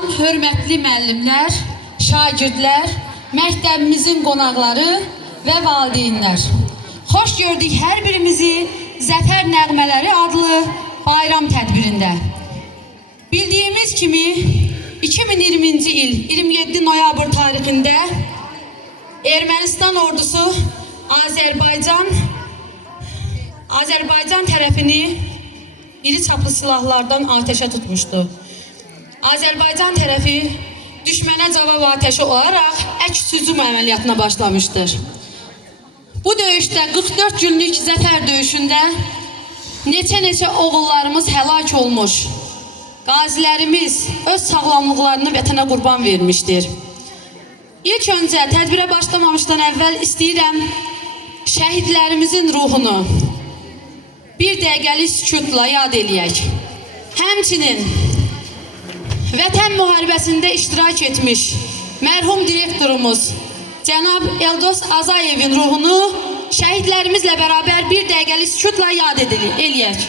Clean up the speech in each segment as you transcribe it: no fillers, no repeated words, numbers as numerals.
Hörmətli müəllimlər, şagirdlər, məktəbimizin qonaqları və valideynlər. Xoş gördük hər birimizi Zəfər Nəğmələri adlı bayram tədbirində. Bildiyimiz kimi 2020-ci il 27 noyabr tarixində Ermənistan ordusu Azərbaycan tərəfini iri çaplı silahlardan ateşə tutmuşdu. Azərbaycan tərəfi düşmənə cavab ateşi olaraq əks hücum əməliyyatına başlamışdır. Bu döyüşdə 44 günlük zəfər döyüşündə neçə oğullarımız həlak olmuş, qazilərimiz öz sağlamlıqlarını vətənə qurban vermişdir. İlk öncə tədbirə başlamamışdan əvvəl istəyirəm şəhidlərimizin ruhunu bir dəqiqəlik sükutla yad eləyək. Həmçinin Vətən müharibəsində iştirak etmiş mərhum direktorumuz cənab Eldos Azayevin ruhunu şəhidlərimizlə bərabər bir dəqiqəlik sükutla yad eləyək.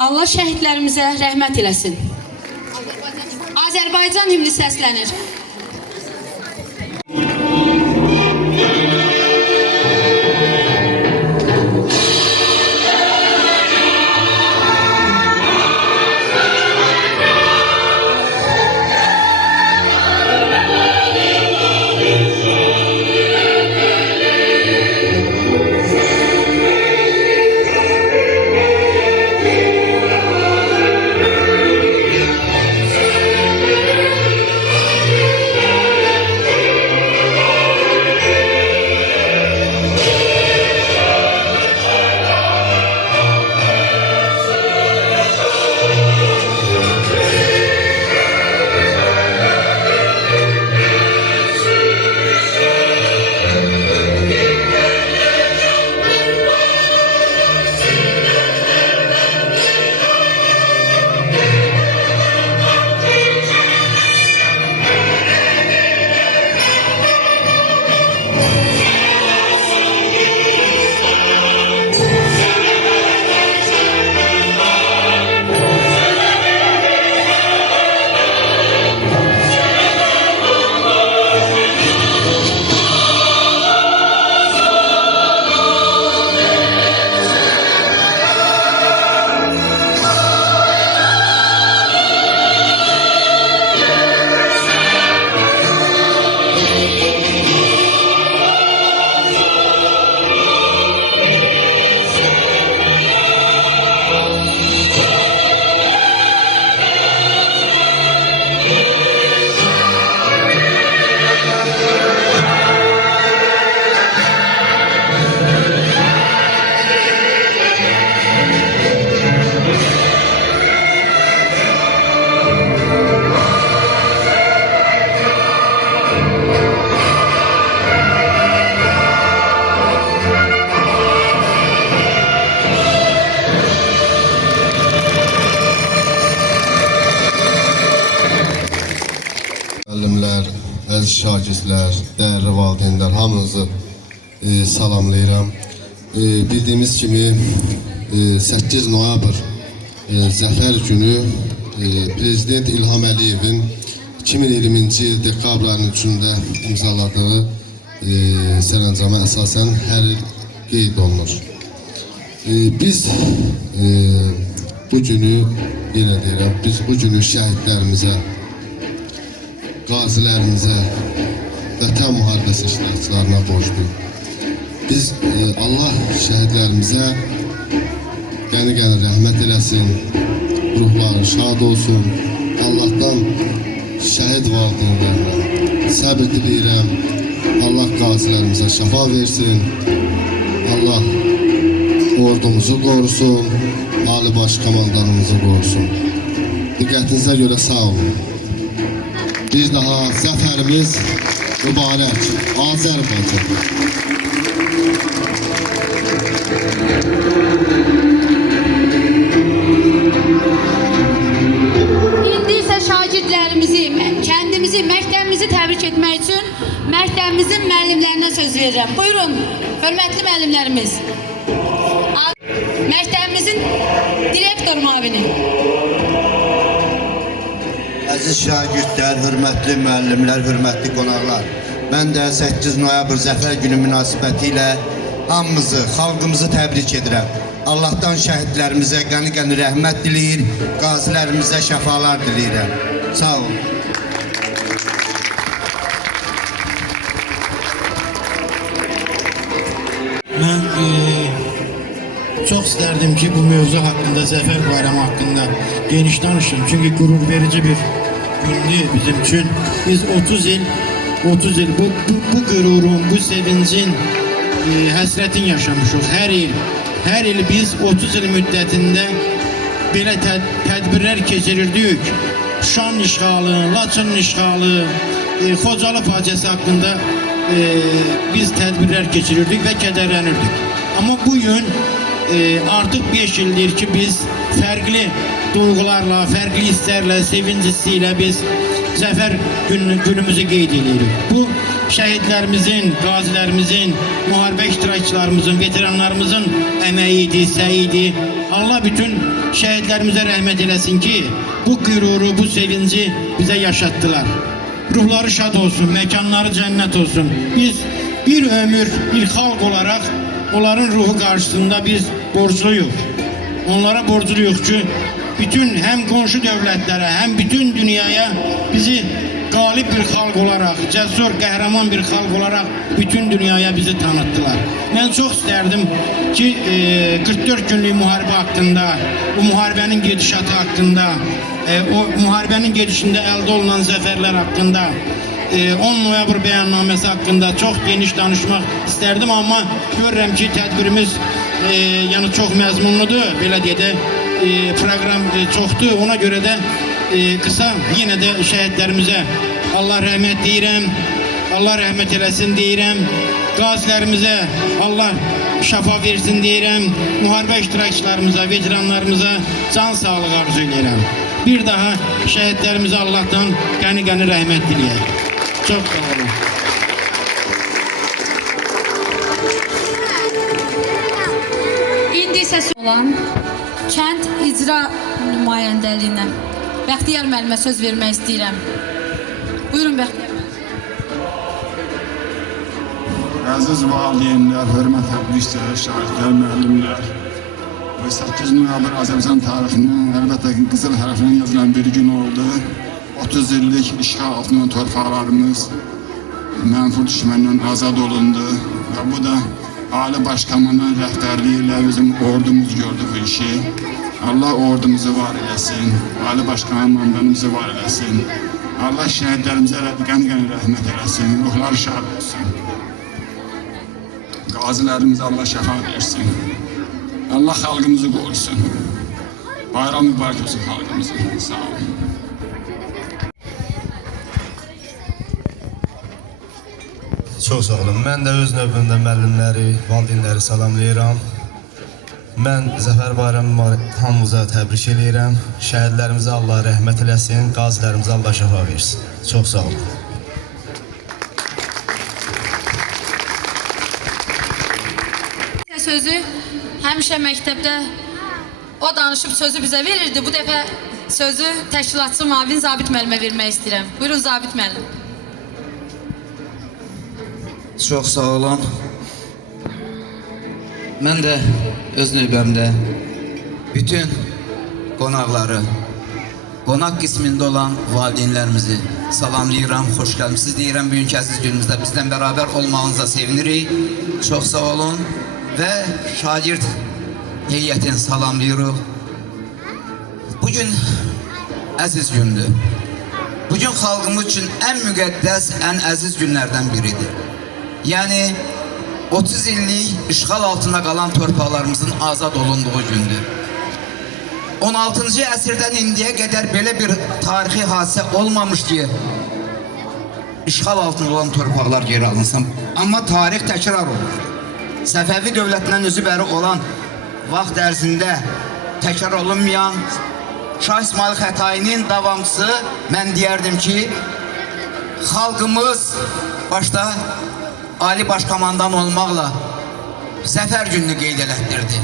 Allah şəhidlərimizə rəhmət eləsin. Azərbaycan himni səslənir. Müəllimlər, əziz şagirdlər, dəyərli valideynlər, hamınızı salamlayıram. Bildiyimiz kimi 8 noyabr Zəfər günü Prezident İlham Əliyevin 2020-ci il dekabr ayının 3-də imzaladığı sərəncama əsasən hər il qeyd olunur. Biz bu günü, yenə deyirəm, biz bu günü şəhidlərimizə, qazilərimizə, vətən müharibəsi iştirakçılarına borcluyuz. Biz Allah şəhidlərimizə qəni-qəni rəhmət eləsin, ruhları şad olsun. Allah'tan şəhid valideynlərinə səbr diləyirəm. Allah qazilərimizə şəfa versin. Allah ordumuzu qorusun. Ali Ali Baş komandanımızı qorusun. Diqqətinizə görə sağ olun. Bir daha zəfərimiz mübarək. Azərbaycan. İndi isə şagirdlərimizi, kəndimizi, məktəbimizi təbrik etmək üçün məktəbimizin müəllimlərinə söz verirəm. Buyurun, hörmətli müəllimlərimiz. Məktəbimizin direktor müavini. Əziz şagirdlər, hörmətli müəllimlər, hörmətli qonaqlar. Mən də 8 noyabr Zəfər günü münasibəti ilə hamımızı, xalqımızı təbrik edirəm. Allahdan şəhidlərimizə qəni-qəni rəhmət diləyir, qazilərimizə şəfalar diləyirəm. Sağ olun. Mən çox istərdim ki, bu mövzu haqqında, Zəfər bayramı haqqında geniş danışım. Çünki qürur verici bir gündür bizim üçün. Biz 30 il bu qürurun, bu sevincin, həsrətin yaşamışıq. Hər il biz 30 il müddətində belə tədbirlər keçirirdik. Şuşanın işğalı, Laçının işğalı, Xocalı faciəsi haqqında biz tədbirlər keçirirdik və kədərlənirdik. Amma bugün artıq 5 ildir ki, biz fərqli duyğularla, fərqli hisslərlə, sevinc hissi ilə biz Zəfər günümüzü qeyd edirik. Bu şəhidlərimizin, qazilərimizin, müharibə iştirakçılarımızın, veteranlarımızın əməyi idi, səyi idi. Allah bütün şəhidlərimizə rəhmət eləsin ki, bu qüruru, bu sevinci bizə yaşatdılar. Ruhları şad olsun, məkanları cənnət olsun. Biz bir ömür, bir xalq olaraq onların ruhu qarşısında biz borcluyuq. Onlara borcluyuq ki, bütün həm qonşu dövlətlərə, həm bütün dünyaya bizi qalib bir xalq olaraq, cəsur, qəhrəman bir xalq olaraq bütün dünyaya bizi tanıttılar. Mən çox istərdim ki, 44 günlük müharibə haqqında, bu müharibənin gedişatı haqqında, o müharibənin gedişində əldə olunan zəfərlər haqqında, 10 noyabr bəyannaməsi haqqında çox geniş danışmaq istərdim, amma görürəm ki, tədbirimiz yəni çox məzmunludur, belə deyək, proqram çoxdur. Ona görə də qısa yenə də şəhidlərimizə Allah rəhmət deyirəm, Allah rəhmət eləsin deyirəm, qazilərimizə Allah şəfa versin deyirəm, müharibə iştirakçılarımıza, veteranlarımıza can sağlığı arzu edirəm. Bir daha şəhidlərimizə Allahdan qəni-qəni rəhmət diləyək. Çox sağ olun. İndi isə olan kənd icra nümayəndəliyinə Bəxtiyar müəllimə söz vermək istəyirəm. Buyurun Bəxtiyar müəllim. Əziz valideynlər, hörmətli müstəşar şahidlər, müəllimlər və 8 noyabr Azərbaycan tarixinin əlbəttə qızıl hərflə yazılan bir gün oldu. 30 illik işğal altında torpaqlarımız mənfur düşməndən azad olundu və bu da Ali Başkomandan rəhbərliyi ilə bizim ordumuz gördü bu işi. Allah ordumuzu var eləsin, Ali Başkomandanımızı var eləsin. Allah şəhidlərimizə qəni-qəni rəhmət eləsin, ruhları şad olsun. Qazilərimizə Allah şəfa versin. Allah xalqımızı qorusun. Bayram mübarək olsun xalqımızın. Sağ olun. Çox sağ olun. Mən də öz növbümdə müəllimləri, valideynləri salamlayıram. Mən Zəfər bayramı hamımıza təbrik edirəm. Şəhidlərimizə Allah rəhmət eləsin, qazilərimizə Allah şəfa versin. Çox sağ olun. Sözü həmişə məktəbdə o danışıb sözü bizə verirdi. Bu dəfə sözü təşkilatçı müavin Zabit müəllimə vermək istəyirəm. Buyurun Zabit müəllim. Çox sağ olun. Mən də öz növbəmdə bütün qonaqları, qonaq qismində olan valideynlərimizi salamlayıram, xoş gəlmisiniz deyirəm. Bugünkü əziz günümüzdə bizdən bərabər olmağınıza sevinirik. Çox sağ olun və şagird heyətini salamlayırıq. Bugün əziz gündür. Bugün xalqımız üçün ən müqəddəs, ən əziz günlərdən biridir. Yəni 30 illik işğal altında qalan torpaqlarımızın azad olunduğu gündür. 16-cı əsrdən indiyə qədər belə bir tarixi hadisə olmamış ki, işğal altında olan torpaqlar geri alınsın. Amma tarix təkrar olur. Səfəvi dövlətindən özü bəri olan vaxt ərzində təkrar olunmayan Şah İsmail Xətainin davamçısı mən deyərdim ki, xalqımız başda Ali Başkomandan olmaqla Zəfər gününü qeyd elətdirdi.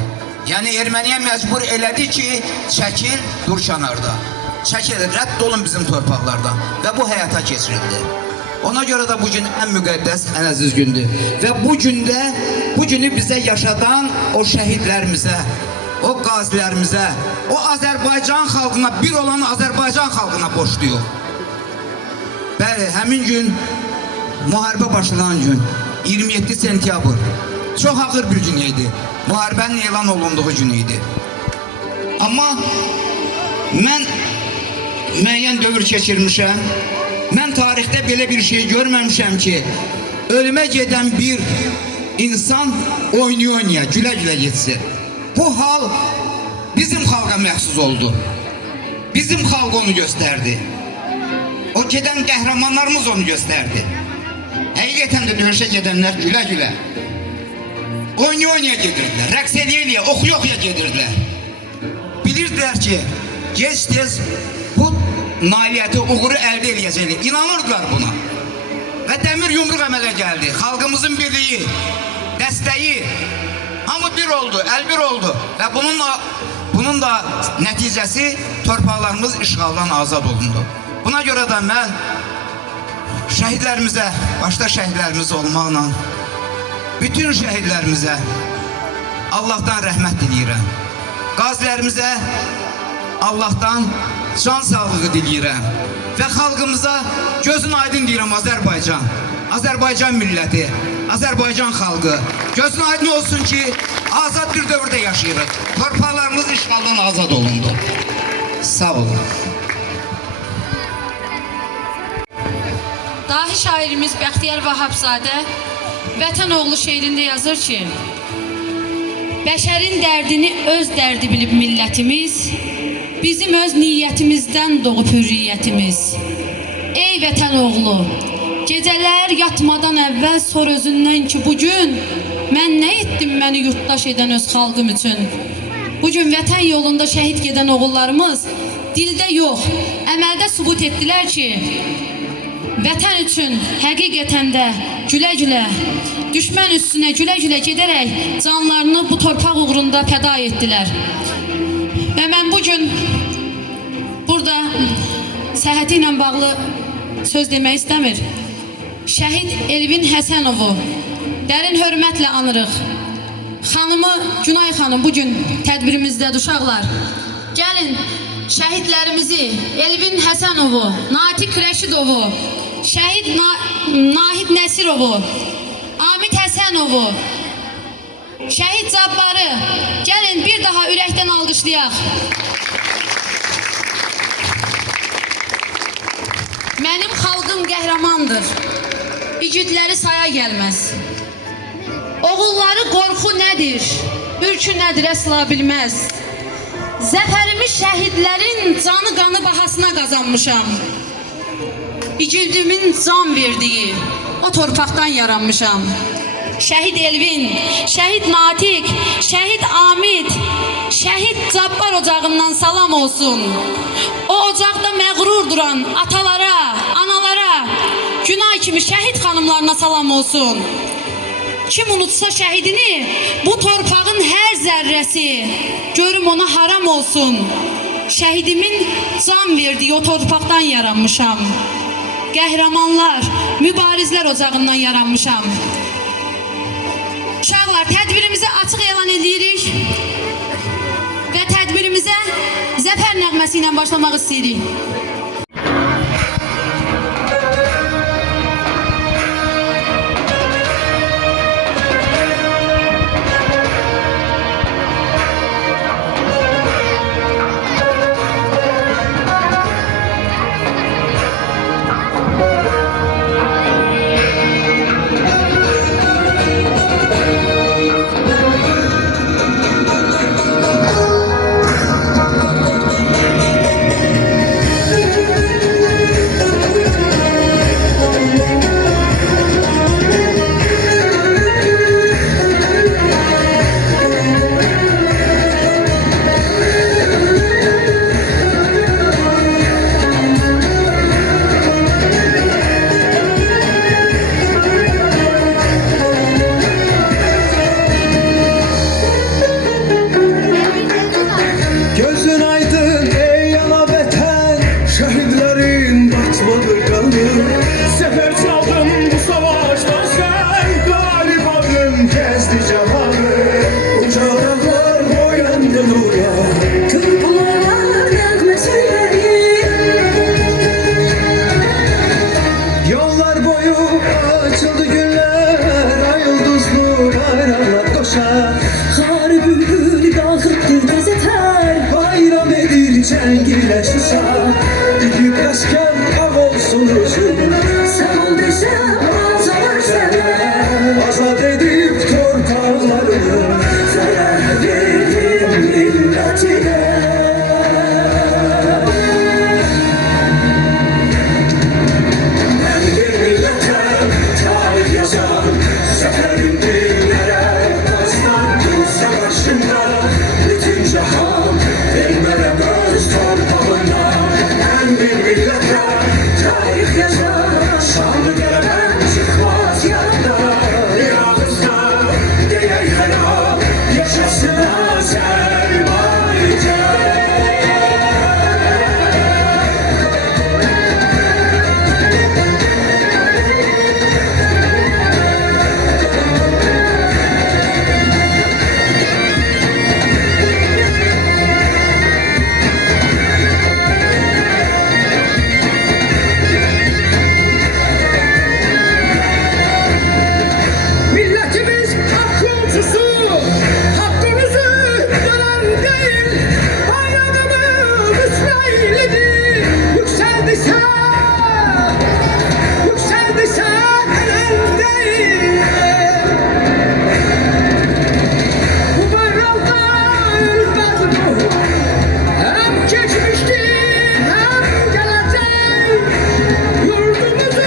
Yəni erməniyə məcbur elədi ki, çəkil, dur kənarda. Çəkil, rədd olun bizim torpaqlardan və bu həyata keçirildi. Ona görə də bu gün ən müqəddəs, ən əziz gündür. Və bu gündə, bu günü bizə yaşadan o şəhidlərimizə, o qazilərimizə, o Azərbaycan xalqına, bir olan Azərbaycan xalqına borcluyuq. Bəli, həmin gün, müharibə başlanan gün, 27 sentyabr, çox ağır bir gün idi. Müharibənin elan olunduğu gün idi. Amma mən müəyyən dövr keçirmişəm. Mən tarixdə belə bir şey görməmişəm ki, ölümə gedən bir insan oynaya-oynaya, gülə-gülə getsin. Bu hal bizim xalqa məxsus oldu. Bizim xalq onu göstərdi. O gedən qəhrəmanlarımız onu göstərdi. Həqiqətən də döyüşə gedənlər gülə-gülə, oynaya-oynaya gedirdilər, rəqs eləyə-eləyə, oxuya-oxuya gedirdilər. Bilirdilər ki, gec-tez bu nailiyyəti, uğuru əldə eləyəcəklər. İnanırdılar buna. Və dəmir yumruq əmələ gəldi. Xalqımızın birliyi, dəstəyi, hamı bir oldu, əlbir oldu. Və bunun da nəticəsi torpaqlarımız işğaldan azad olundu. Buna görə də mən şəhidlərimizə, başda şəhidlərimiz olmaqla, bütün şəhidlərimizə Allahdan rəhmət diləyirəm. Qazilərimizə Allahdan can sağlığı diləyirəm. Və xalqımıza gözün aydın deyirəm Azərbaycan. Azərbaycan milləti, Azərbaycan xalqı. Gözün aydın olsun ki, azad bir dövrdə yaşayırıq. Torpaqlarımız işğaldan azad olundu. Sağ olun. Dahi şairimiz Bəxtiyar Vahabzadə Vətən oğlu şeirində yazır ki, bəşərin dərdini öz dərdi bilib millətimiz, bizim öz niyyətimizdən doğub hürriyyətimiz. Ey vətən oğlu, gecələr yatmadan əvvəl sor özündən ki, bugün mən nə etdim məni yurttaş edən öz xalqım üçün? Bugün vətən yolunda şəhid gedən oğullarımız dildə yox, əməldə sübut etdilər ki, vətən üçün həqiqətən də gülə-gülə, düşmən üstünə gülə-gülə gedərək canlarını bu torpaq uğrunda fəda etdilər. Və mən bugün burada səhhəti ilə bağlı söz demək istəmir. Şəhid Elvin Həsənovu dərin hörmətlə anırıq. Xanımı Günay xanım bugün tədbirimizdədir uşaqlar. Gəlin şəhidlərimizi Elvin Həsənovu, Natiq Rəşidovu, şəhid Nahid Nəsirovu, Amid Həsənovu, şəhid Cabbarı gəlin bir daha ürəkdən alqışlayaq. Mənim xalqım qəhrəmandır, igidləri saya gəlməz. Oğulları qorxu nədir, ürkü nədir əsla bilməz. Zəfərimi şəhidlərin canı qanı bahasına qazanmışam. İgildimin can verdiyi o torpaqdan yaranmışam. Şəhid Elvin, şəhid Natiq, şəhid Amid, şəhid Cabbar ocağından salam olsun. O ocaqda məğrur duran atalara, analara, Günay kimi şəhid xanımlarına salam olsun. Kim unutsa şəhidini, bu torpağın hər zərrəsi görüm ona haram olsun. Şəhidimin can verdiyi o torpaqdan yaranmışam. Qəhrəmanlar, mübarizlər ocağından yaranmışam. Uşaqlar, tədbirimizi açıq elan edirik və tədbirimizə zəfər nəğməsi ilə başlamaq istəyirik. Zenginleşirse Gidip esken ağ olsun özüm Sen ol desem azar sene Azad edip torpaqlarını Zarar verdim milletine Ben bir milletem tarih yazan Zaferim dillere Dastan savaşında Bütün cahan Vermerem öz torpağından Ben bir milletem Tarih yazar Şanlı gelemem çıkmaz yanında Bir ağızda Deyey helal Yaşasın Azerbaycan Milletimiz hak yolcusu Hakkımızı gören değil Bayrağımız İsrail'idir Yükseldiyse ölen değil Bu bayrakta ölmez bu Hem geçmişti hem gelecek Yurdumuzu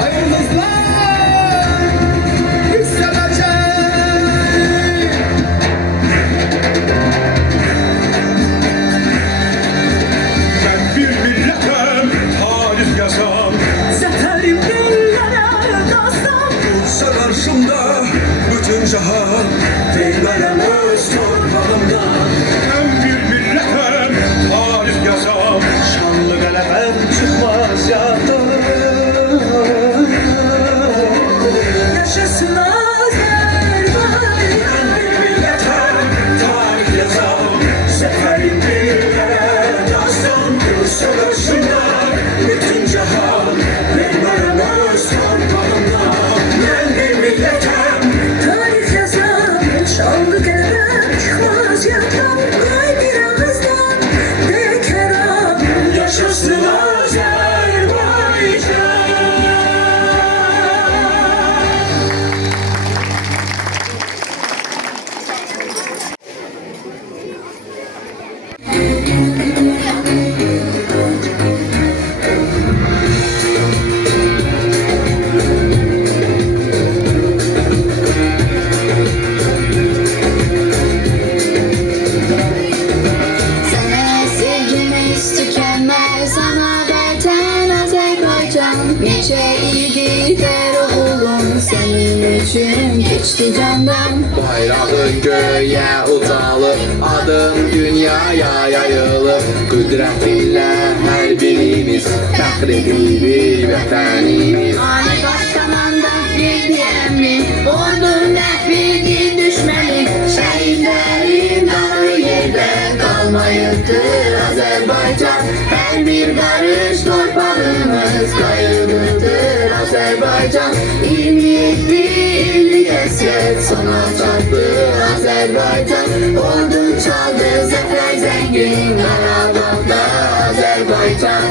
Hayırlılar yükselecek Ben bir milletem tarih yazan Zaferim dillere dastan Dursa karşımda bütün cahan Değmenem öz torpağımdan Ben bir milletem tarih yazan Şanlı qələbəm çıxmaz yaddan Yaşasın Azerbaycan Ben bir milletem tarih yazan Zaferim dillere dastan Dursa karşımda bütün cahan Değmenem öz torpağımdan Ben bir milletem Tarih yazar Şanlı gelen çıkmaz yakan Kay bir ağızdan de keram Yaşasın Azerbaycan Sana sevgimiz tükenmez ana vatan Azerbaycan Neçe ilgidir oğlum senin için geçti candan Bayrağın göğe ucalır, adın dünyaya yayılır. Kudretinle her birimiz fəxr edirik vətənimiz. Ali başkomandan verdi emri Ordu nefredi düşmeli Şehitlerin kanı yerde kalmayıptır Azerbaycan Her bir karış torpağımız kayıptır Azerbaycan 27 esret sona çattı Azerbaycan Ordun çaldı zafer zengin Karabağ'da Azerbaycan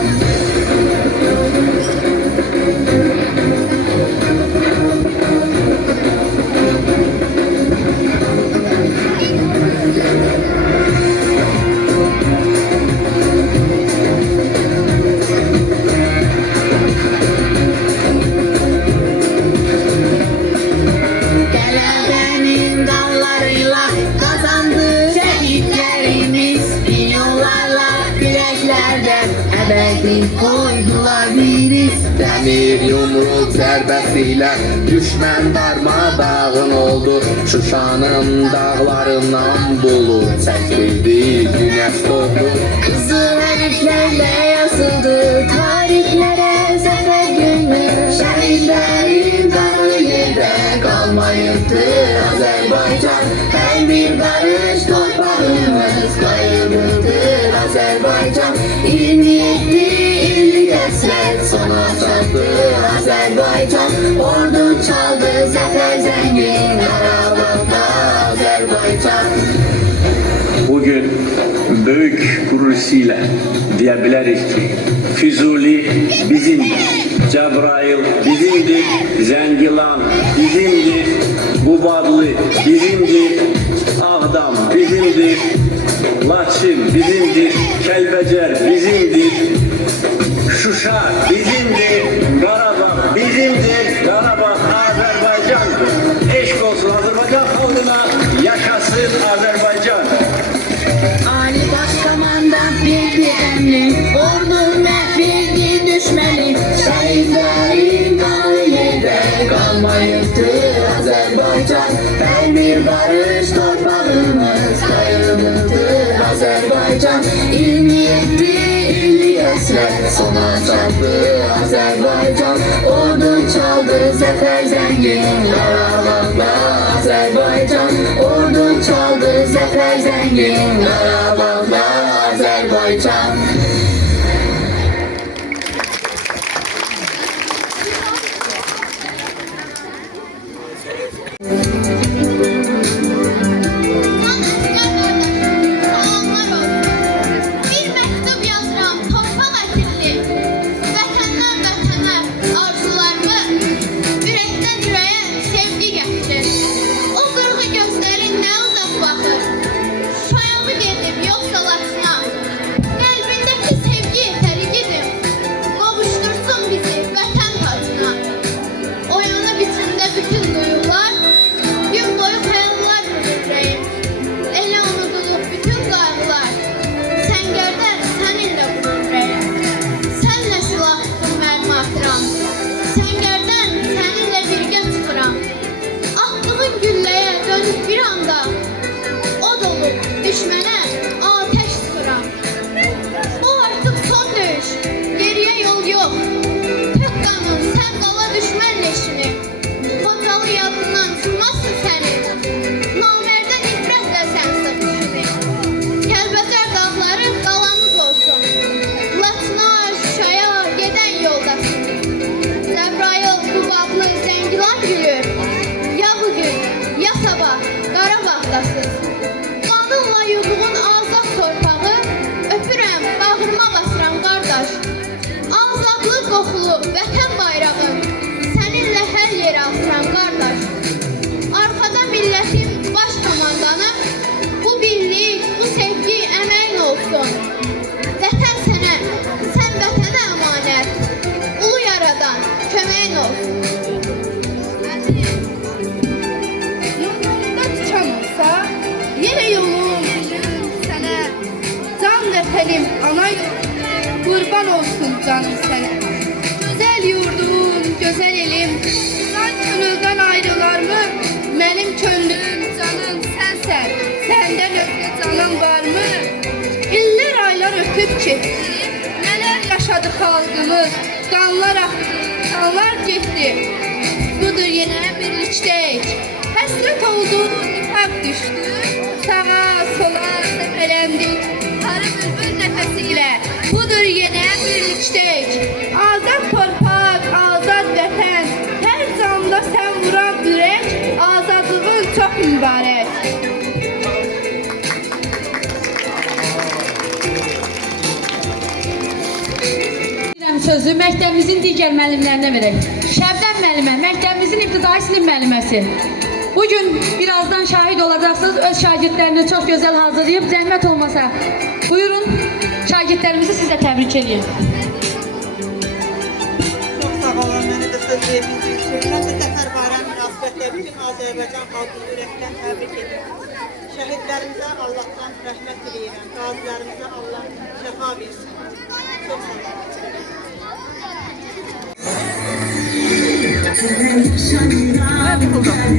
Gələbənin dallarıyla kazandı şehitlerimiz Milyonlarla bileklərdə əbədi koydular biriz Demir yumruk zərbəsilə düşmən darmadağın oldu. Şuşanın dağlarından bulud çəkildi, günəş doğdu. Kızıl hərflərlə yazıldı tarixlərə zəfər günü Şəhidlərin qanı yerdə qalmayıbdır Azərbaycan Hər bir qarış torpağımız qayıbıdır Azərbaycan 27 illik hasret sona çattı Azerbaycan Ordu çaldı zafer zengin Karabağ'da Azerbaycan. Bugün büyük gurur ile diyebiliriz ki Füzuli bizimdir, Cebrail bizimdir, Zengilan bizimdir, Qubadlı bizimdir, Ağdam bizimdir, Laçın bizimdir, Kəlbəcər bizimdir, Şuşa bizimdir, Qarabağ bizimdir, Qarabağ Azerbaycandır. Eşk olsun Azerbaycan xalqına, yaşasın Azerbaycan. Ali Başkomandan bildi emri Ordu məhvildi düşməni Şəhidlərin qanı yerdə qalmayıbdı Azərbaycan Hər bir barış torpağımız qayıbıbdı Azərbaycan 27 illik əsrət sona çatdı Azərbaycan Ordu çaldı zəfər zəngin Qarabağda Azərbaycan Ordu çaldı zəfər zəngin Qarabağda Azərbaycan. Bir məktub yazıram torpaq ətirli Vətəndən vətənə arzularımı Ürəkdən ürəyə sevgi gətirir O qırğı gözlərin nə uzaq baxır Şayamı gedim yoxsa Laçına Qəlbindəki sevgi fərigidim Qovuştursun bizi vətən tacına Oyanıb içimdə bütün duyuqlar Gün boyu xəyallar vurur ürəyim Elə unudulub bütün qayğılar Səngərdən səninlə qurur ürəyim Sənlə silah tutub mənim atıram Səngərdən səninlə birgə çıxıram Atdığın gülləyə dönüb bir anda Od olub düşmənə atəş sıxıram Bu artıq son döyüş, geriyə yol yox Tök qanın sən qala düşmən leşimi Xocalı yadından çıxmasın sənin Namərdə nifrətlə sən sıx işini Kəlbəcər dağları qalanız olsun Laçına, Şuşaya gedən yoldasınız Cəbrayıl, Qubadlı, Zəngilan gülür Ya bugün, ya sabah Qarabağdasınız Qanınla yuduğun azad torpağı Öpürəm, bağrıma basıram qardaş Azadlıq qoxulu vətən bayrağın Səninlə hər yerə asıram qardaş Arxada millətin baş komandanı Bu birlik, bu sevgi əməyin olsun Vətən sənə, sən vətənə əmanət Ulu yaradan köməyin olsun Yolunda çıkan olsa Yine yolum sənə Can vətənim ana yurdum Qurban olsun canım sənə Gözəl yurdum, gözəl elim Can könüldən ayrılar mı? Mənim könlüm, canım sənsən Səndən ötə canım var mı? İllər aylar ötüb keçdi Nələr yaşadı xalqımız Qanlar axdı, qanlar getdi Budur yenə birlikdəyik Həsrət oldu, nifaq düşdü Sağa, sola səpələndik Sarı bülbül nəfəsiyle Budur yenə birlikdəyik Azad torpaq, azad vətən Hər canda sən vuran ürək Azadlığın çox mübarək Sözü məktəbimizin digər müəllimlərinə verək. Şəbnəm müəllimə, məktəbimizin ibtidai sinif müəlliməsi. Bugün birazdan şahid olacaqsınız, öz şagirdlərini çox gözəl hazırlayıb, zəhmət olmasa. Buyurun, şagirdlərimizi siz də təbrik edin. Çox sağ olun, mənə də söz verdiyiniz üçün. Mən də Zəfər bayram münasibətlə bütün Azərbaycan xalqını ürəkdən təbrik edirəm. Şəhidlərimizə Allahdan rəhmət diləyirəm, qazilərimizə Allah şəfa versin. Çox sağ olun. Hadi bakalım.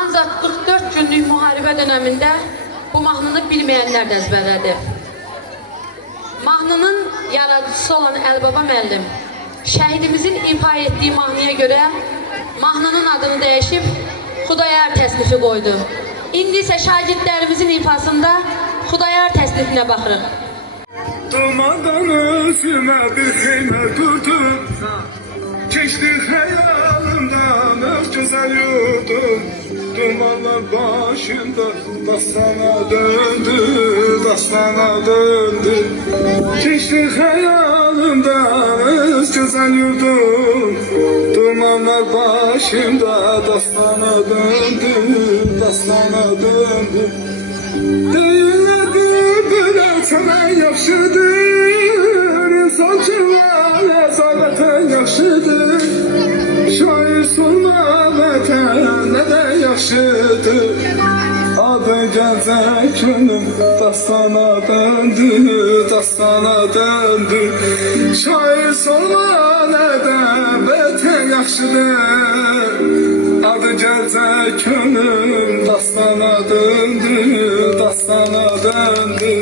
Ancaq 44 günlük müharibə dönəmində bu mahnını bilməyənlər də əzbərlədi. Mahnının yaradıcısı olan Əlibaba müəllim şəhidimizin ifa etdiyi mahnıya görə mahnının adını dəyişib Xudayar təsnifi qoydu. İndi isə şagirdlərimizin ifasında Xudayar təsnifinə baxırıq. Durmadan özüme bir xeymə qurdum. Keçdi xəyalımdan öz gözəl yurdum. Dumanlar başımda dastana döndü, dastana döndü. Keçdi xəyalımdan öz gözəl yurdum. Dumanlar başımda dastana döndü, dastana döndü. Deyirlər bülbülə çəmən yaxşıdır, insan kimi nəzarətən yaxşıdır. Şair sorma vətən nədən yaxşıdır. Adı gəlcək könlüm dastana döndü, dastana döndü. Şair sorma nədən vətən yaxşıdır. Adı gəlcək könlüm dastana döndü, dastana döndü.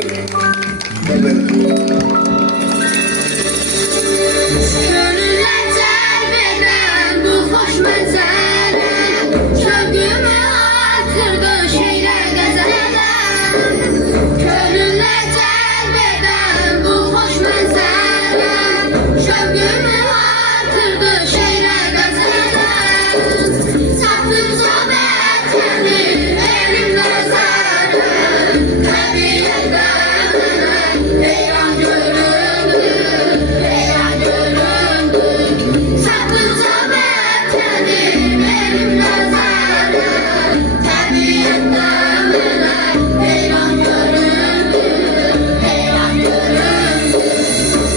Gönüller cəlb edən bu xoş mənzərə, şövqümü artırdı şeirə qəzəl edən. Gönüller cəlb edən bu xoş mənzərə, şövqümü artırdı şeirə qəzəl edən. Saftımıza vətəni elimlə zərə, təbiətdən mənə heyran göründü, heyran göründü. Saftımıza vətəni elimlə zərə, təbiətdən mənə heyran göründü, heyran göründü.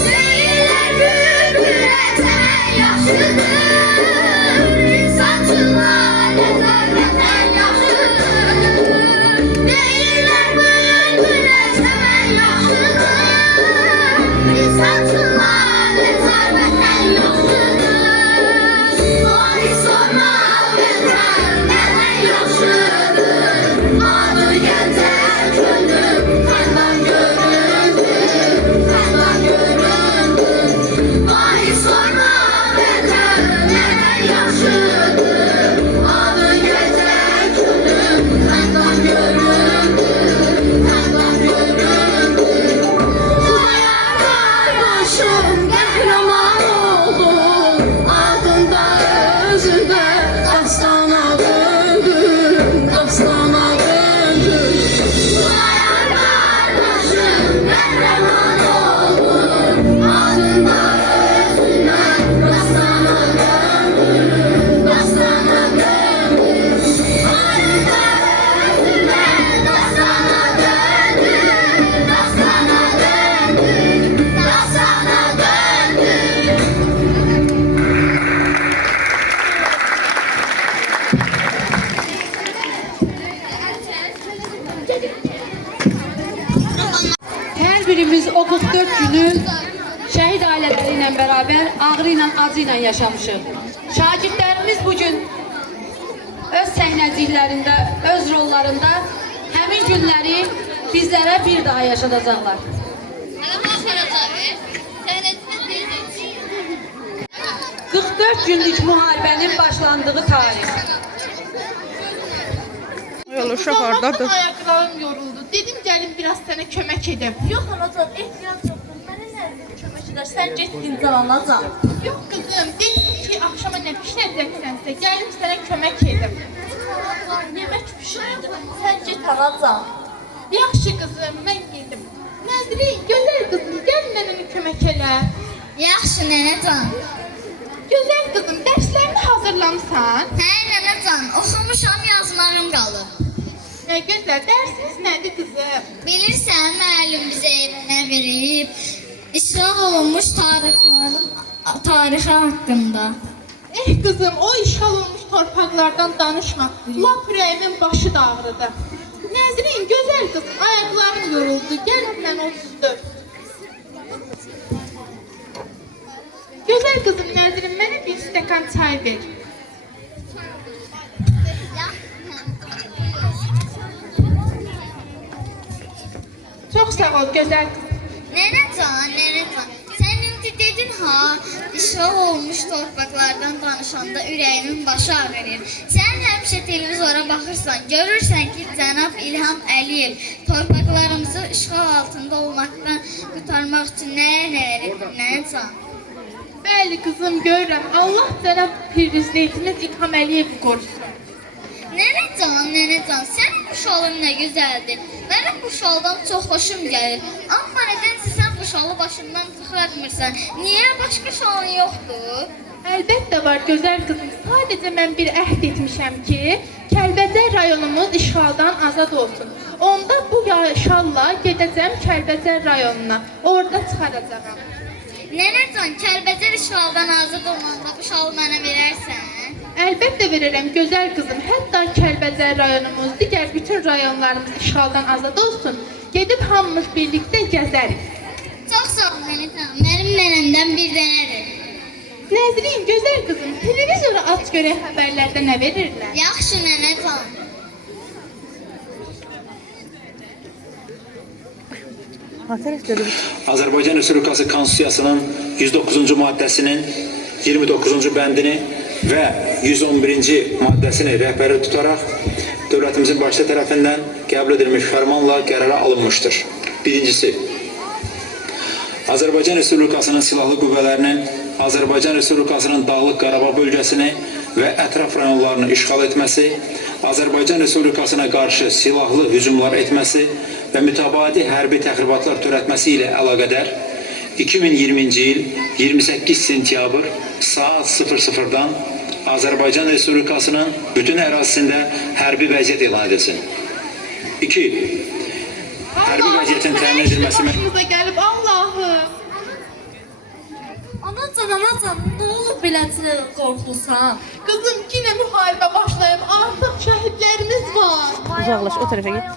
Deyirlər bülbülə çəmən yaxşıdır, insan çınlar nəzarətən yaxşıdır. Deyirlər bülbülə çəmən yaxşıdır, insan çınlar nəzarətən yaxşıdır. Ay sorma vətən nədən yaxşıdır, adı gəncək könlüm xəndan göründü, xəndan göründü. Ay sorma vətən nədən yaxşıdır, adı gəncək könlüm xəndan göründü, xəndan göründü. Xudayar qardaşım qəhrəman oldu, adında özündə dastana döndü, dastana döndü. Xudayar qardaşım qəhrəman oldu, adında özündə dastana döndü, dastana döndü. Adında özündə dastana döndü, dastana döndü, dastana döndü. Hər birimiz o 44 günü şəhid ailələri ilə bərabər ağrı ilə, acı ilə yaşamışıq. Şagirdlərimiz bugün öz səhnəciklərində, öz rollarında həmin günləri bizlərə bir daha yaşadacaqlar. 44 günlük müharibənin başlandığı tarix. Ayaqlarım yoruldu. Dedim gəlim biraz sənə kömək edəm. Yox anacan, ehtiyac yoxdur. Mənə nə kömək edər? Sən get dincəl anacan. Yox qızım, dedim ki, axşama nə bişirəcəksənsə, gəlim sənə kömək edəm. Anacan, yemək bişirəcəm. Sən get anacan. Yaxşı qızım, mən gedim. Nəzrin, gözəl qızım, gəl mənə kömək elə. Yaxşı nənəcan. Gözəl qızım, dərslərini hazırlamısan? Hə nənəcan, oxumuşam, yazmağım qalıb. Gözəl, dərsiniz nədir qızım? Bilirsən, müəllim bizə nə verib? İslah olunmuş tarixi haqqında. Qızım, o işğal olmuş torpaqlardan danışma. Lap ürəyimin başı da ağrıdı. Nəzrin, gözəl qızım, ayaqlarım yoruldu. Gəl mən otur. Gözəl qızım Nəzrin, mənə bir stəkan çay ver. sağ ol gözəl qızım. Nənəcan, sən indi dedin ha, işğal olmuş torpaqlardan danışanda ürəyimin başı ağrır. Sən həmişə televizora baxırsan, görürsən ki, cənab İlham Əliyev torpaqlarımızı işğal altında olmaqdan qurtarmaq üçün nələr edir, nənəcan? Bəli qızım, görürəm. Allah cənab prezidentimiz İlham Əliyevi qorusun. Nənəcan, sənin bu şalın nə gözəldir. Mənim bu şaldan çox xoşum gəlir. Amma nədənsə sən bu şalı başından çıxartmırsan. Niyə başqa şalın yoxdur? Əlbəttə var gözəl qızım. Sadəcə mən bir əhd etmişəm ki, Kəlbəcər rayonumuz işğaldan azad olsun. Onda bu şalla gedəcəm Kəlbəcər rayonuna. Orada çıxaracağam. Nənəcan, Kəlbəcər işğaldan azad olanda bu şalı mənə verərsən? Əlbəttə verirəm gözəl qızım. Hətta Kəlbəcər rayonumuz, digər bütün rayonlarımız işğaldan azad olsun. Gedib hamımız birlikdə gəzərik. Çox sağ ol nənəcan. Mənim nənəmdən bir dənədir. Nəzrin, gözəl qızım, televizora aç görək xəbərlərdə nə verirlər? Yaxşı nənəcan. Azərbaycan Respublikası Konstitusiyasının 109-cu maddəsinin 29-cu bəndini və 111-ci maddəsini rəhbəri tutaraq dövlətimizin başçısı tərəfindən qəbul edilmiş fərmanla qərara alınmışdır. Birincisi, Azərbaycan Respublikasının Silahlı Qüvvələrinin Azərbaycan Respublikasının Dağlıq Qarabağ bölgəsini və ətraf rayonlarını işğal etməsi, Azərbaycan Respublikasına qarşı silahlı hücumlar etməsi və mütəbaadi hərbi təxribatlar törətməsi ilə əlaqədar 2020-ci il 28 sentyabr saat 00-dan Azərbaycan Respublikasının bütün ərazisində hərbi vəziyyət elan edilsin. 2. Hərbi vəziyyətin təmin edilməsi... Başımıza gəlib, Allahım! Anacan, nə olub beləsinə qorxdusan? Qızım, yenə müharibə başlayıb, artıq şəhidlərimiz var. Uzaqlaş, o tərəfə get.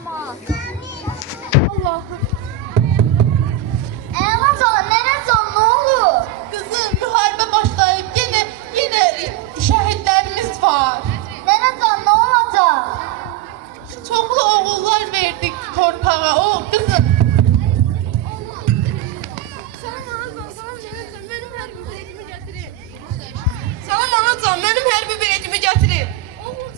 Allahım! Nənəcan, nə olub? Qızım, müharibə başlayıb, yenə şəhidlərimiz var. Nənəcan, nə olacaq? Çoxlu oğullar verdik torpağa, o qızım. Salam anacan, mənim hərbi biletimi gətirib. Oğlum,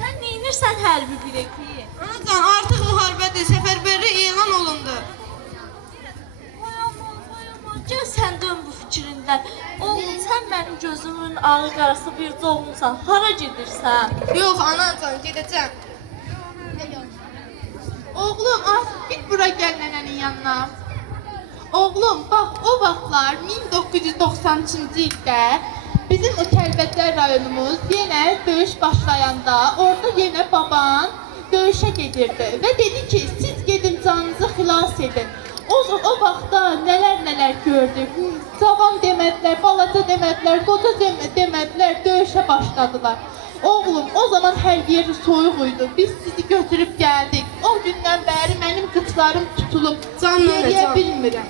sən neynirsən hərbi bileti? Anacan, artıq müharibədir, səfərbərlik elan olundu. Vay aman, gəl sən dön bu fikrindən. Oğlum, sən mənim gözümün ağı qarası bir doğumsan, hara gedirsən? Yox, anacan, gedəcəm. Oğlum, artıq bir bura gəl nənənin yanına. Oğlum, bax, o vaxtlar 1993-cü ildə bizim o Kəlbəcər rayonumuz yenə döyüş başlayanda orada yenə baban döyüşə gedirdi və dedi ki, siz gedin canınızı xilas edin. O vaxtda nələr gördük. Cavan demədilər, balaca demədilər, qoca demədilər, döyüşə başladılar. Oğlum, o zaman hər yeri soyuq idi. Biz sizi götürüb gəldik. O gündən bəri mənim qıçlarım tutulub. Yeriyə bilmirəm.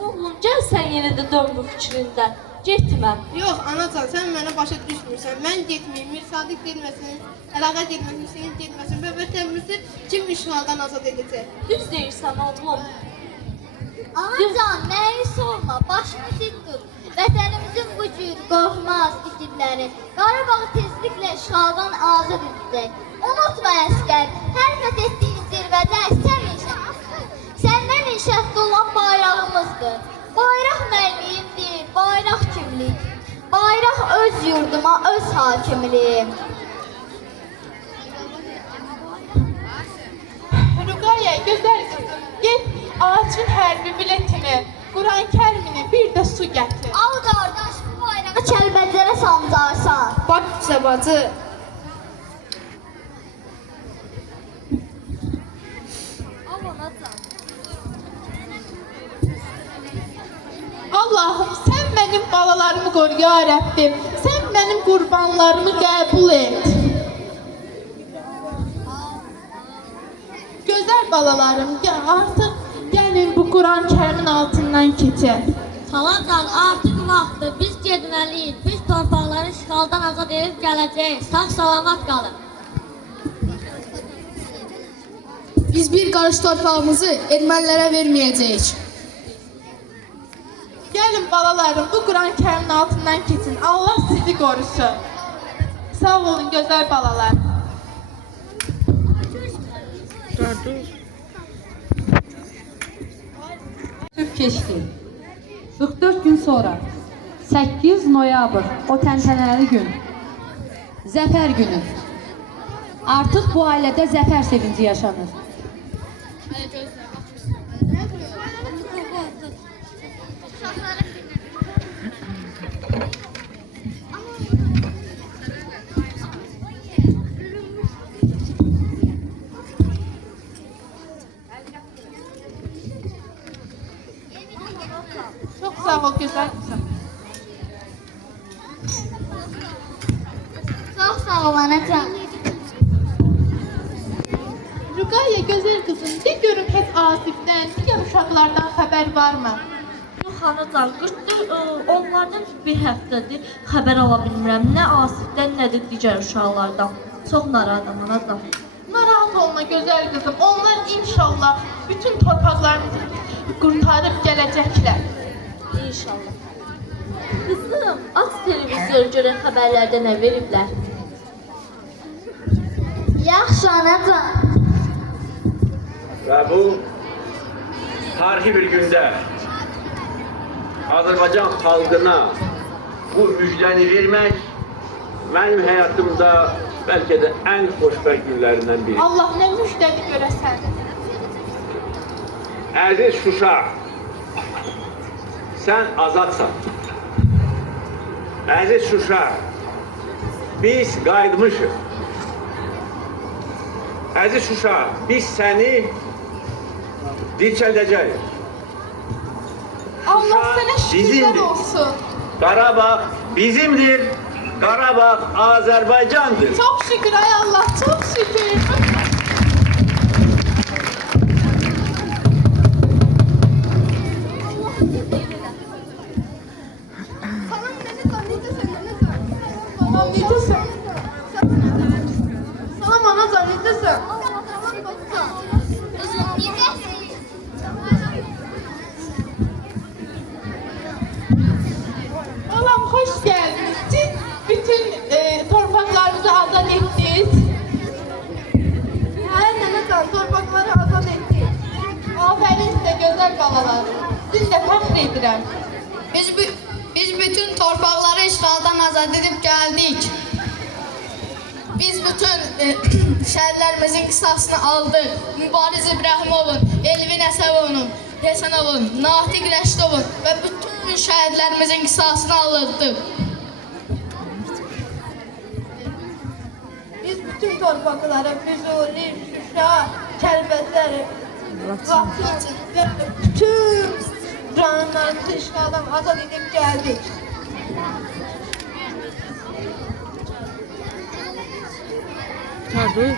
Oğlum, gəl sən yenə də dön bu fikrindən. Getmə. Yox, anacan, sən mənə başa düşmürsən. Mən getməyim, Mir Sadiq getməsin, Əlaqə getməsin, Hüseyin getməsin və vətənimizi kim işğaldan azad edəcək? Düz deyirsən, oğlum. Anacan, məyus olma, başını dik tut. Vətənimizin bu cür qorxmaz igidləri Qarabağı tezliklə işğaldan azad edəcək. Unutma əskər, hər fəth etdiyin zirvədə səndən inşaatda olan bayrağımızdır. Bayraq mənliyimdir, bayraq kimlik. Bayraq öz yurduma, öz hakimliyim. Rüqayyə, gözəl qızım, get ağacın hərbi biletini, Quran-Kərimini, bir də su gətir. Al qardaş, bu bayrağı Kəlbəcərə sancarsan. Bacı, bacı. Allahım, sən mənim balalarımı qoru, ya Rəbbim. Sən mənim qurbanlarımı qəbul et. Gözəl balalarım, artıq gəlin bu Quran-Kərimin altından keçək. Xalacan, artıq vaxtdır, biz getməliyik. Biz torpaqları işğaldan azad edib gələcəyik. Sağ salamat qalın. Biz bir qarış torpağımızı ermənilərə verməyəcəyik. Gəlin balalarım, bu Quran-Kərimin altından keçin. Allah sizi qorusun. Sağ olun gözəl balalar. Türk keçdi. 44 gün sonra 8 noyabr o təntənəli gün. Zəfər günü. Artıq bu ailədə zəfər sevinci yaşanır. Çox sağ ol gözəl qızım. Çox sağ ol anacan. Rüqayyə gözəl qızım, de görüm heç Asifdən, digər uşaqlardan xəbər varmı? Yox anacan, 44 onlardan bir həftədir xəbər ala bilmirəm. Nə Asifdən, nə də digər uşaqlardan. Çox narahatam anacan. Narahat olma gözəl qızım, onlar inşallah bütün torpaqlarımızı qurtarıb gələcəklər. İnşallah. Qızım, aç televizyon görən xəbərlərdə nə veriblər? Yaxşı anacan. Və bu tarihi bir gündə Azərbaycan xalqına bu müjdəni vermək mənim həyatımda bəlkə də ən xoşbəxt günlərindən biri. Allah nə müjdədir görəsən. Əziz Şuşa, sən azadsan. Əziz Şuşa, biz qayıtmışıq. Əziz Şuşa, biz səni dirçəldəcəyik. Allah sənə şükürlər olsun. Qarabağ bizimdir, Qarabağ Azərbaycandır. Çox şükür ay Allah, çox şükür. Salam, necəsən? Salam anacan, necəsən? Balam, hoş geldiniz. Siz bütün torpaklarınızı azad ettiniz. Hayır nanacan, torpakları azad ettik. Aferin size güzel balalar. Siz de fəxr edirəm. Biz bütün torpaqları işğaldan azad edib gəldik. Biz bütün şəhərlərimizin qisasını aldıq. Mübariz İbrahimovun, Elvin Əsəvovun, Həsənovun, Natiq Rəşidovun və bütün şəhərlərimizin qisasını aldıq. Biz bütün torpaqları, Füzuli, Şuşa, Kəlbəcər, Vatan və bütün canlarımızı işğaldan azad edib gəldik. Tabii.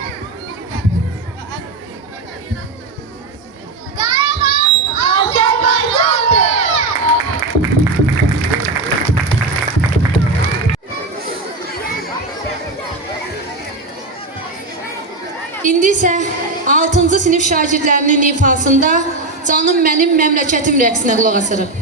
İndi isə 6-cı sinif şagirdlərinin ifasında Canım Mənim Məmləkətim rəqsinə qulaq asırıq.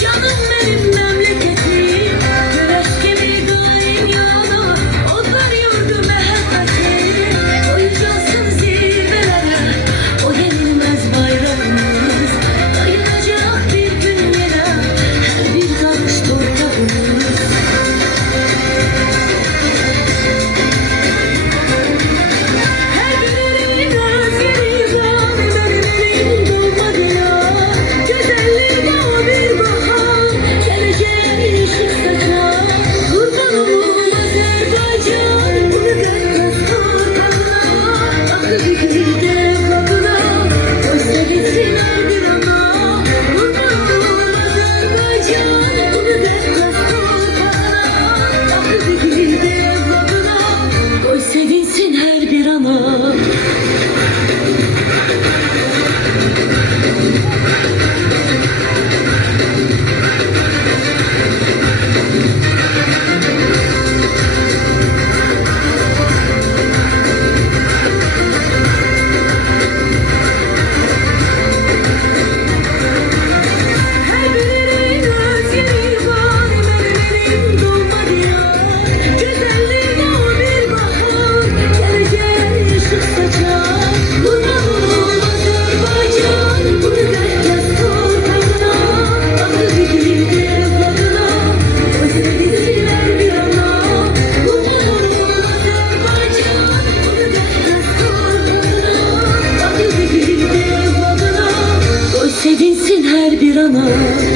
Canım benim memleketim, güneş gibi yana.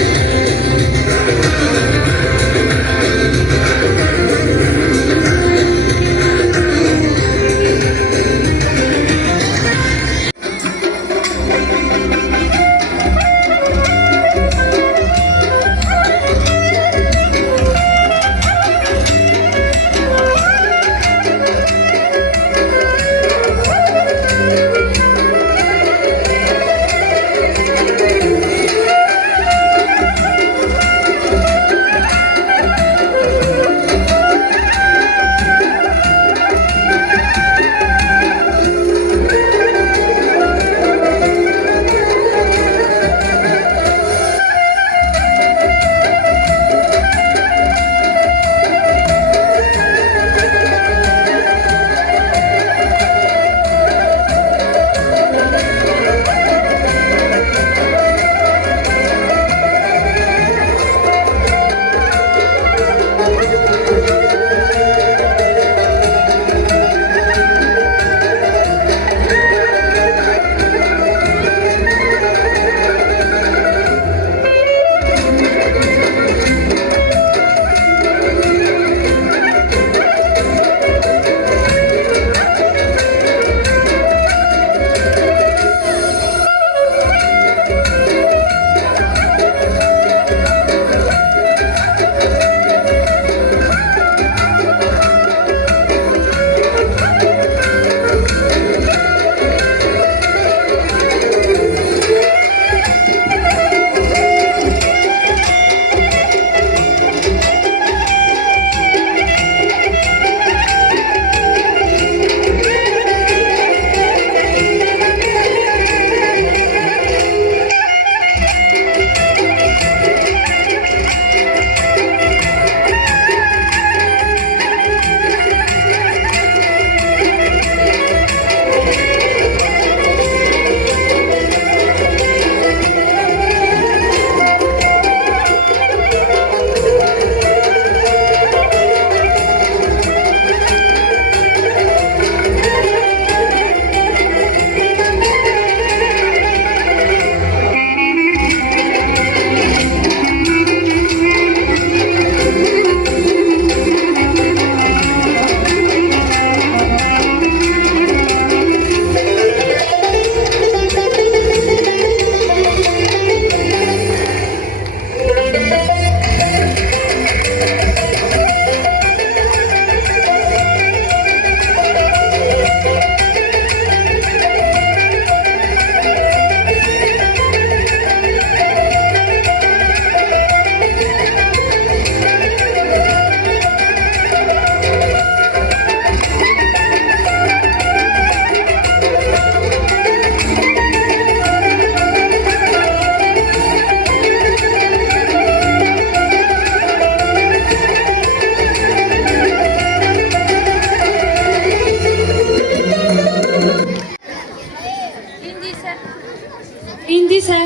İndi isə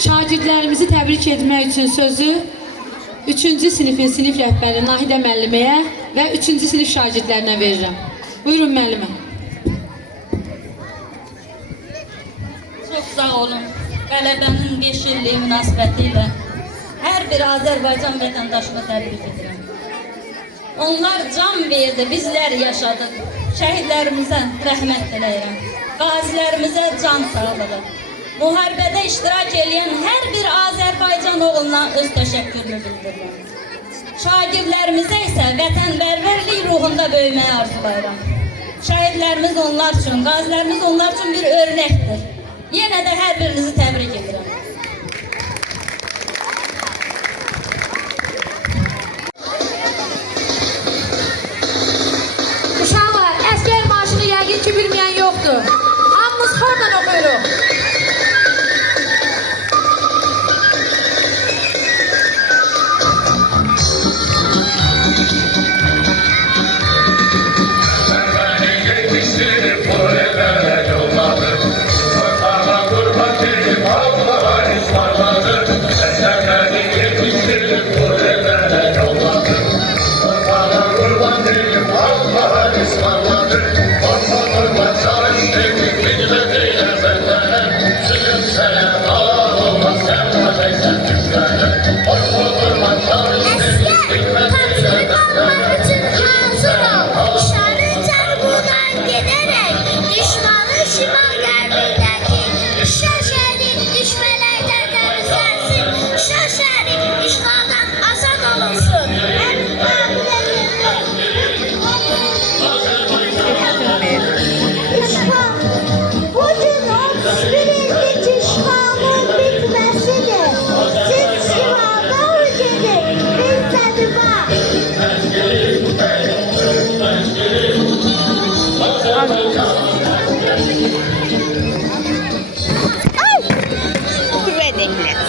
şagirdlərimizi təbrik etmək üçün sözü 3-cü sinifin sinif rəhbəri Nahidə müəlliməyə və 3-cü sinif şagirdlərinə verirəm. Buyurun müəllimə. Çox sağ olun. Qələbənin 5 illiyi münasibətilə hər bir Azərbaycan vətəndaşını təbrik edirəm. Onlar can verdi, bizlər yaşadıq. Şəhidlərimizə rəhmət diləyirəm. Qazilərimizə can sağlığı. Müharibədə iştirak edən hər bir Azərbaycan oğluna öz təşəkkürünü bildirirəm. Şagirdlərimizə isə vətənpərvərlik ruhunda böyüməyi arzulayıram. Şəhidlərimiz onlar üçün, qazilərimiz onlar üçün bir örnəkdir. Yenə də hər birinizi təbrik edirəm. Uşaqlar, əskər marşını yəqin ki bilməyən yoxdur. Hamımız xordan oxuyuruq. Kurban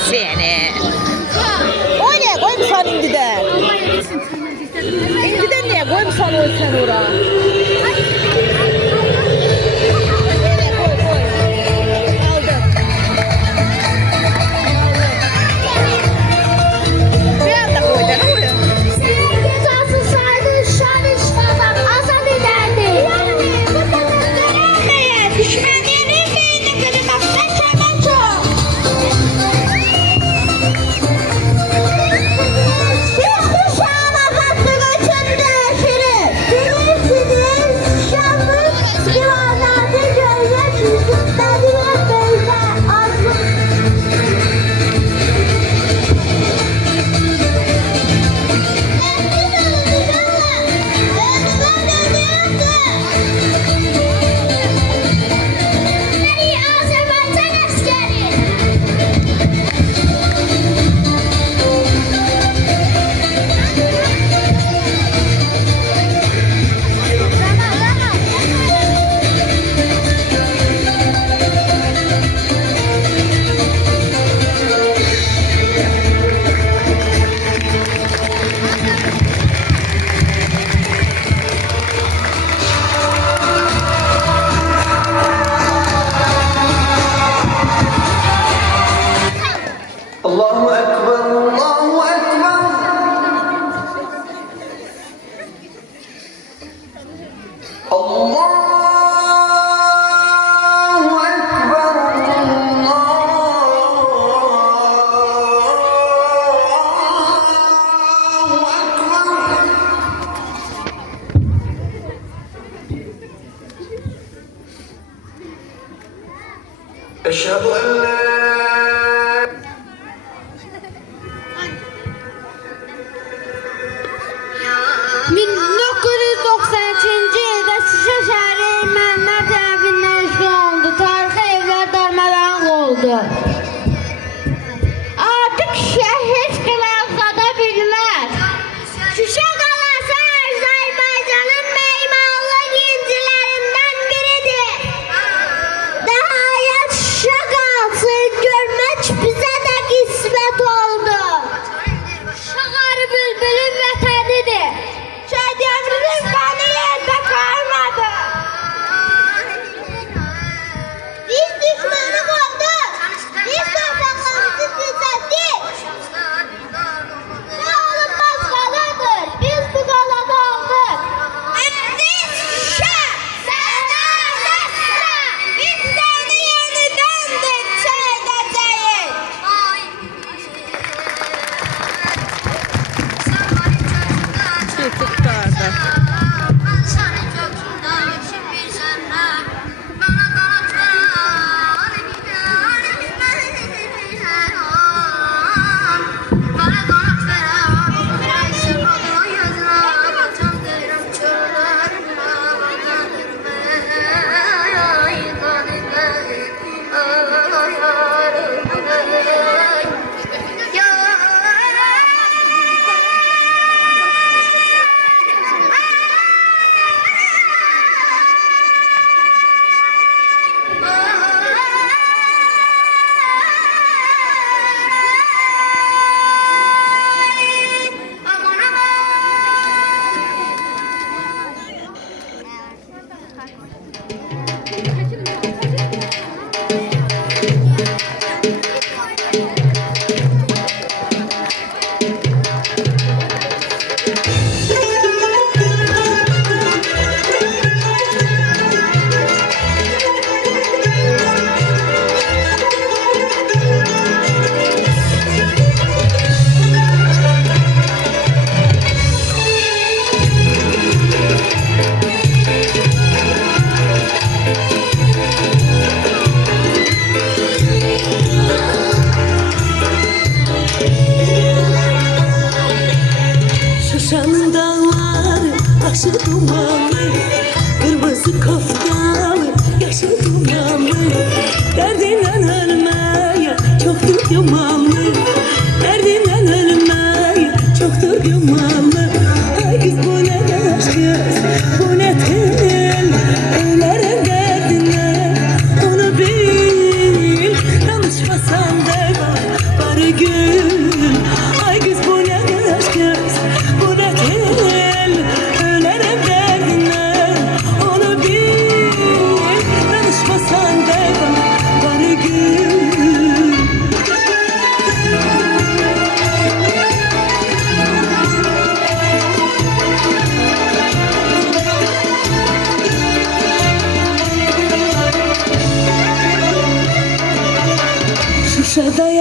Seni. O ne? Koymuşsan indiden. İndiden niye? Koymuşsan o sen oraya. Allahu Ekber, Allahu Ekber. Allahu Ekber, Allahu Ekber. Eşhedü en la 1992-ci ildə Şuşa şəhəri ermənilər tərəfindən işğal olundu. Tarixi evlər darmadağın oldu. Artıq şəhər heç kim uzada bilməz. Şuşa qalası Azərbaycanın memarlıq incilərindən biridir. Nəhayət Şuşa qalası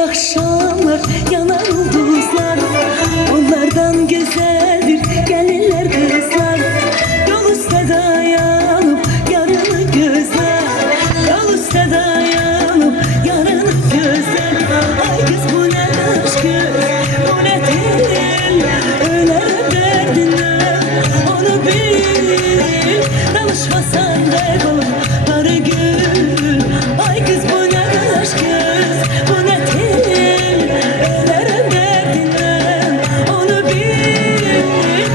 akşamlar yanan ulduzlar onlardan güzeldir gelinler kızlar yol üstte dayanıp yarını gözler yol üstte dayanıp yarını gözler ay kız bu ne aşkı bu ne dil öler derdinden onu bil danışmasan kaybolur arı gün ay kız bu ne aşkı bu ne dil öler derdinden onu bil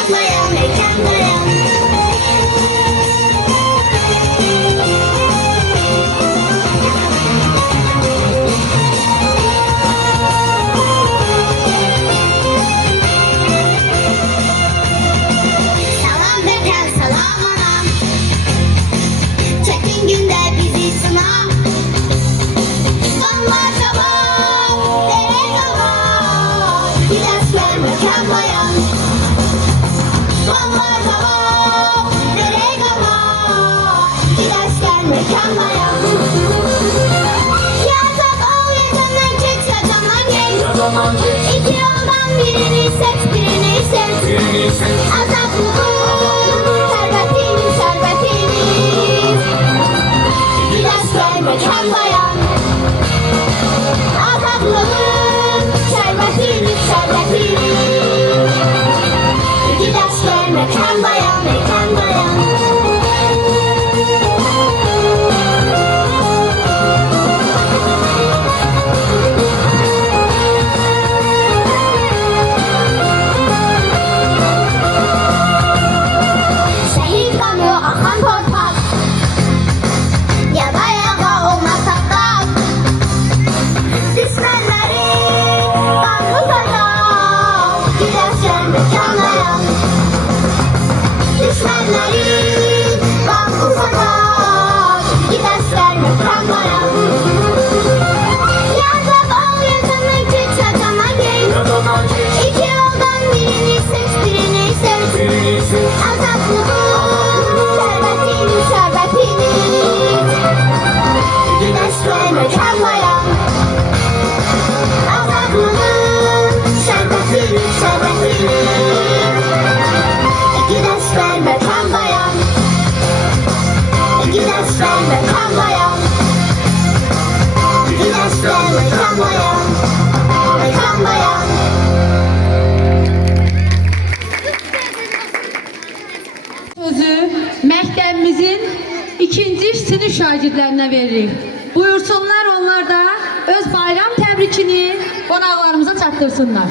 mekan bayan, mekan bayan. Salam mekan, salam anam. Çetin günde bizi sınav. Vanlar çabuk, dere kavar. Gidersler mekan bayan. Vanlar çabuk, dere kavar. Gidersler mekan bayan. Yazık ol yetemden geçse zaman geç. İki yoldan birini seç, birini seç. Azaplı şerbetimiz, şerbetimiz. Gidersler mekan bayan. Azablığın şerbetimiz, şerbetimiz. Gidersler mekan bayan, mekan bayan. Şehit kanı akan torpak. Yada yaga olmasak da. Düşmanları kanlı saçak. Gidersen mekan bayan. Düşmanları kanlı saçak. Gidersen mekan bayan. Yazık ol yazanın keçse zaman geç. İki yoldan birini seç, birini seç. Azaplığın şerbetimiz, şerbetimiz. Gidersler mekan bayan. Azaplığın şerbetimiz, şerbetimiz. Gidersler mekan bayan. Gidersler mekan bayan. Gidersler mekan bayan. Mekan bayan. Sözü məktəbimizin ikinci sinif şagirdlərinə veririk. Buyursunlar onlar da öz bayram təbrikini qonaqlarımıza çatdırsınlar.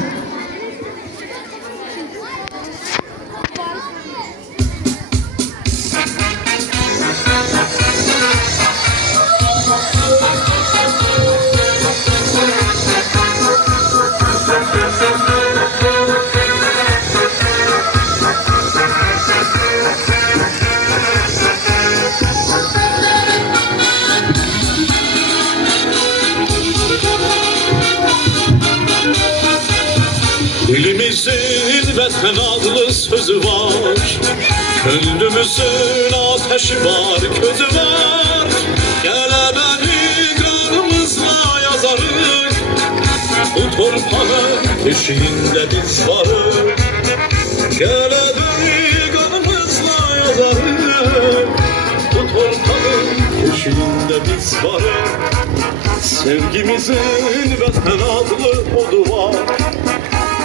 Dilimizin vətən adlı sözü var, gönlümüzün ateşi var, közü var. Qələbəni qanımızla yazarıq, bu torpağın eşiğində biz varıq. Qələbəni qanımızla yazarıq, bu torpağın eşiğində biz varıq. Sevgimizin vətən adlı odu var,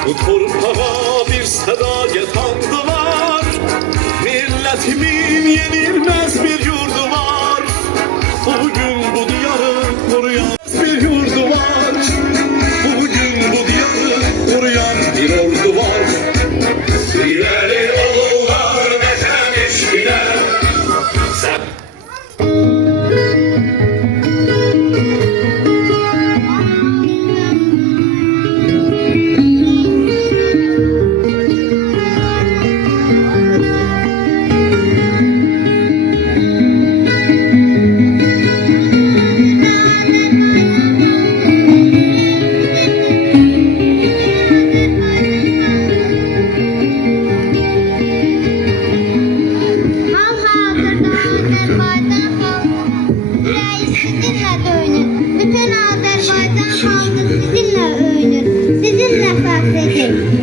bu torpağa bir sədaqət andı var. Milletimin yenilmez bir yurdu var. Bugün bu diyarı koruyan bir yurdu var. Bugün bu diyarı koruyan bir ordu var. Siyeri oğullar vətən eşqinə.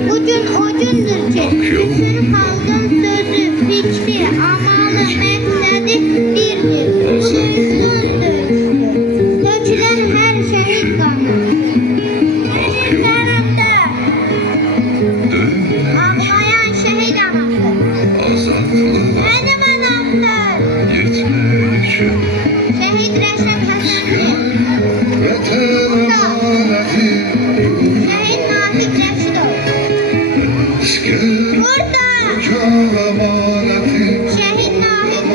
Bugün o gündür ki bütün halkın sözü, fikri, amalı, məqsədi birdir. Bugün dökülen her şehit kanı. Benim tarafta ağlayan şehit anası. Benim anamdır. Şehit Reşat Hasanlı. Şehit Nafik Reşidov. Burada Şehit Nahid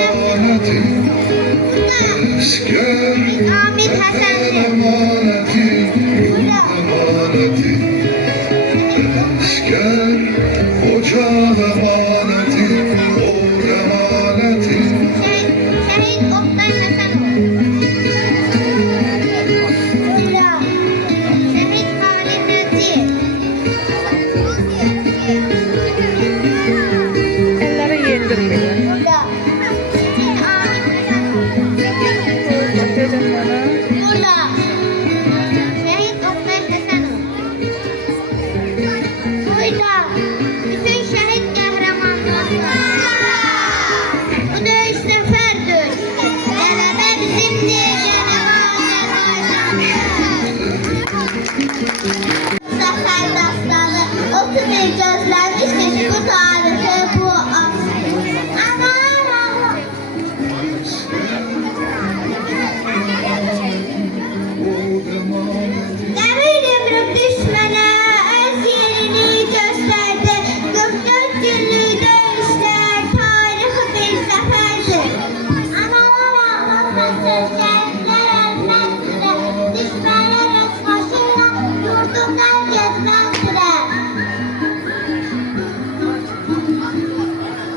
Ahmet Hasanlı. Şehit Oktay Hasanoğlu. Şehit Halim Naziyev. Elleri yendirmeyin. Burada. Şehit Ahmet Dedim bana. Burada. Şehit Oktay Hasanoğlu. Burada. Bütün şehit kahramanlar. Bu dövüş zaferdir. Galebe bizimdir. Zafer dastanı. Oturmayı gözlenmiştir bu tarihi bu an. Aman Allah'ım. Demir yumruk düşmene öz yerini gösterdi. 44 günlük dövüşler tarihi bir zaferdir. Analar ağlatma sözlerler ölmezdir. Düşmene rızmasıyla yurdundan gezmezdir.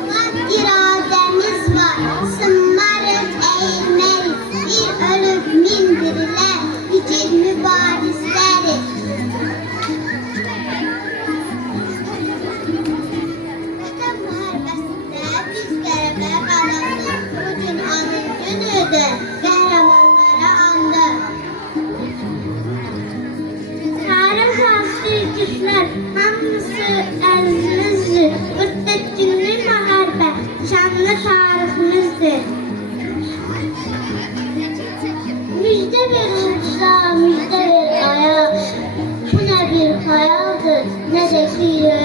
Lan irademiz var, sınmarız eğilmeriz. Bir ölüp mindiriler, vicil mübarizleriz. Vətən müharibəsində biz qələbə qazandık. Bugün anın günüdür, qəhrəmanlara andı. Tarix aslı güclər, hamısı əzimizdir. 44 günlük müharibə, şanlı tariximizdir. Müjde bir uçsa, müjde bir ayak. Bu ne bir hayaldır, ne de şiir.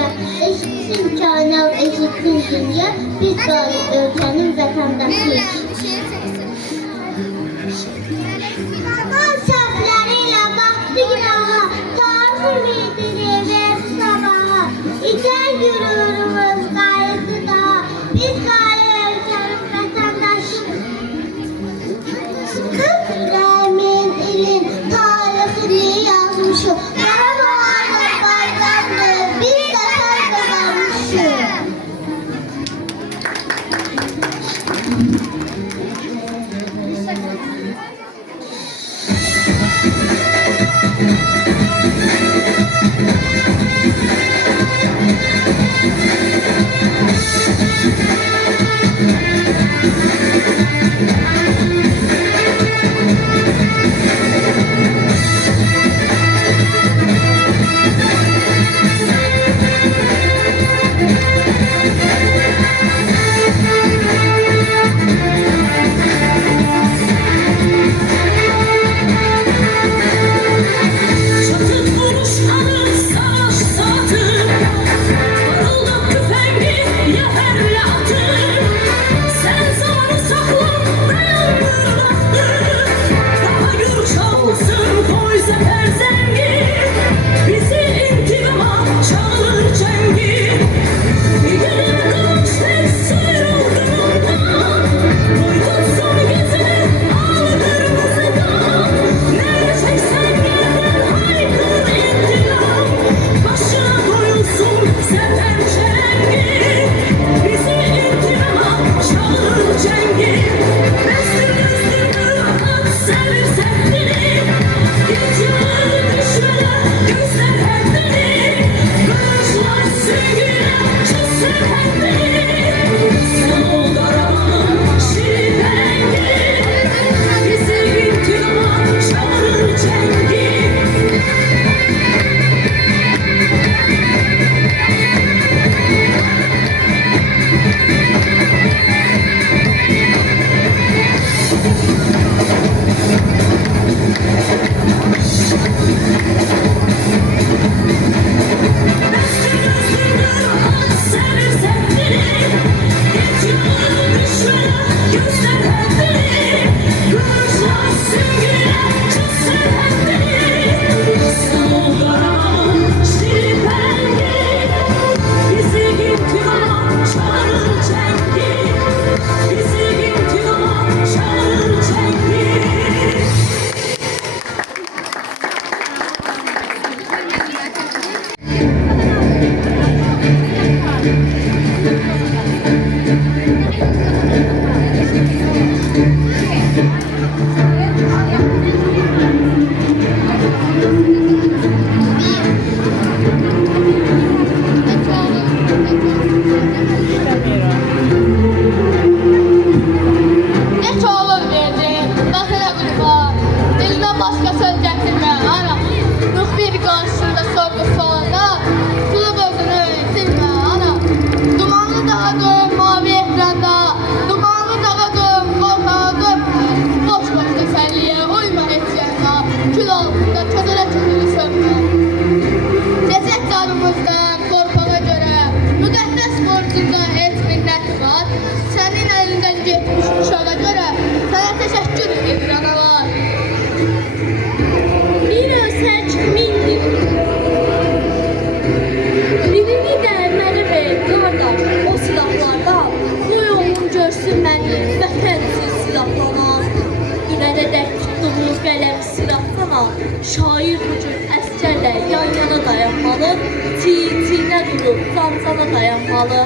Eşitsin kainat, eşitsin dünya. Biz galip ülkenin vatandaşıyız. Zaman səhvlərilə baxdı günaha, tarixi bildirir sabaha. İtər yürürümüz qayıtdı daha, biz galip ülkenin vatandaşıyız. Yüreğimin ilin tarihini yazmışım. Karabağ'ın bayramını biz zafer kazanmışız. Çatır vuruşları savaş saati, parıldak Neçə oğul verdi, vətənə qurban. Dilimə başqa söz gətirmə, ana. Ruh bir qarşısında sorğu sualda, sulub özünü itirmə, ana. Dumanlı dağıdım, mavi ekranda, dumanlı dağıdım, qorxadım. Boş-boş təsəlliyə uyma heç yana, kül altında ködələ-ködələ sönmə. Cəsət canımızdan qorxana görə, müqəddəs borcunda heç minnət var. Sənin əlindən getmiş uşağa görə, sənə təşəkkür edir analar. Bir ölsək mindir. Birini də mənə ver, qardaş, o silahlardan. Qoy oğlum görsün məni, vətənsiz silahlanan. Dünənə dək tutduğu qələm silahsana, şair bu cür əsgərlə yan-yana dayanmalı, çiğ-çiğnə durub can-cana dayanmalı.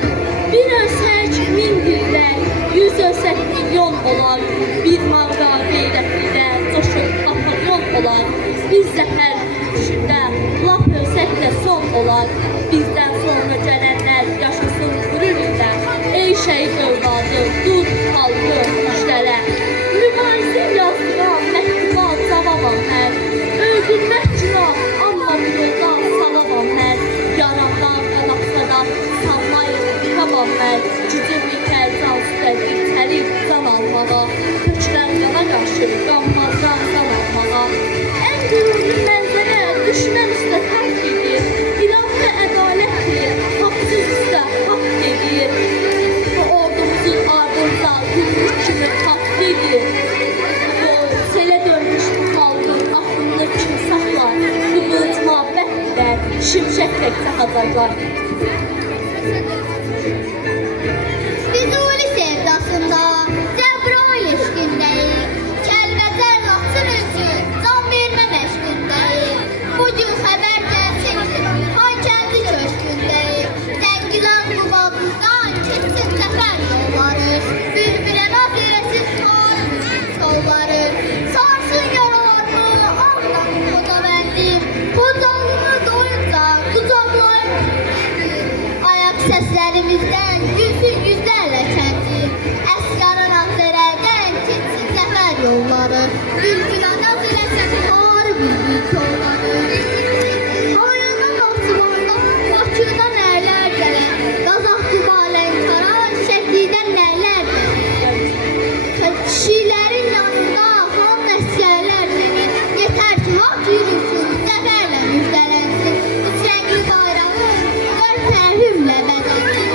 Bir ölsək min dillər, 100 ölsək milyon olar, bir mavra qeyrətlidə coşub batalyon olar. Biz zəfər düşündə, laf ölsək də son olar, bizdən sonra gələnlər yaşasın qürür ilə. Ey şəhid övladı, dur xalqı müştələ. Mübarizin yazdıran məktuba cavabam hər, öldürmək günah, amma bir yolda salamam hər. Yarandan qanaqsada sallayıb yıxamam hər, gücüm yetər can üstədir, təlik can almağa. Tökülən yana qarşı qanmazdan can almağa. Ən qürurlu mənzərə düşmən üstə tərk edir, İlahi ədalətdir, haqsız üstə haqq edir. Ordumuzun ardınca gümrük kimi taxtlidir. Selə dönmüş bu xalqın aklını kim saxlar, qımılcıma bəhdilər, şimşək tək çaxacaqlar. Füzuli sevdasında Cəbrayıl eşqindəyik, kəlməcər laçın üçün can vermə məşqindəyik. Bugün xəbər gəlsin ki, Xankəndi köşkündəyik, Zəngilan qubaqlıqdan keçsin səfər yolları, bülbülə naz eləsin xarımızın solları. Sarsın yaralarımı, ağdan qoda bəndim, qocalımı doyunca qucaqlayım bəndim. Ayak səslərimizdən gülsün yüzlərlə kəndim, əskarın Azərədən keçsin səfər yolları, bülbülə naz eləsin xarı bülbül kolları. Hayından Naxçıvanda, Bakıdan nərlər gələr, Qazaq Qubalən Karan şəklidən nərlər gələr. Kişilərin yanında xan əsgərlər gelir, yetər ki, haqq yürüsün, zəfərlə müjdələnsin. Üç rəngli bayrağın dörd tərhümlə bəzənsin.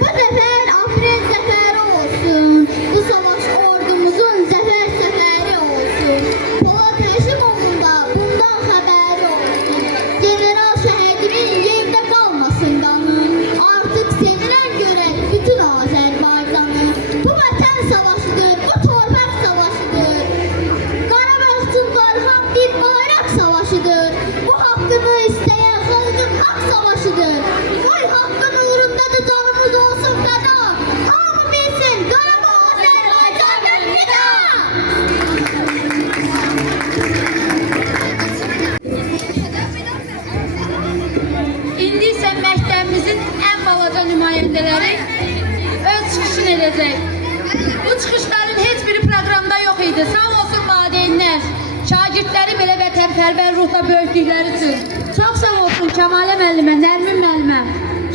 Bu zəfər aprel zəfəri olsun, bu savaş ordumuzun zəfər səfəri olsun. Polat Həşimoğlu'nun da bundan xəbəri olsun. General şəhədimin yerdə qalmasın qanı, artıq sevilən görək bütün Azərbaycanı. Bu vətən savaşıdır, bu torpaq savaşıdır. Qarabağ üçün qarxan bir bayraq savaşıdır. Bu haqqını istəyən xalqın haqq savaşıdır. Qoy haqqın uğrunda da canımız olsun fəda. Hamı bilsin, Qarabağ Azərbaycanın fida. İndi isə məktəbimizin ən balaca nümayəndələri öz çıxışını edəcək. Bu çıxışların heç biri proqramda yox idi. Sağ olsun valideynlər, şagirdləri belə vətənpərvər ruhda böyütdükləri üçün. Çox sağ olsun Kəmalə müəllimə, Nərmin müəllimə,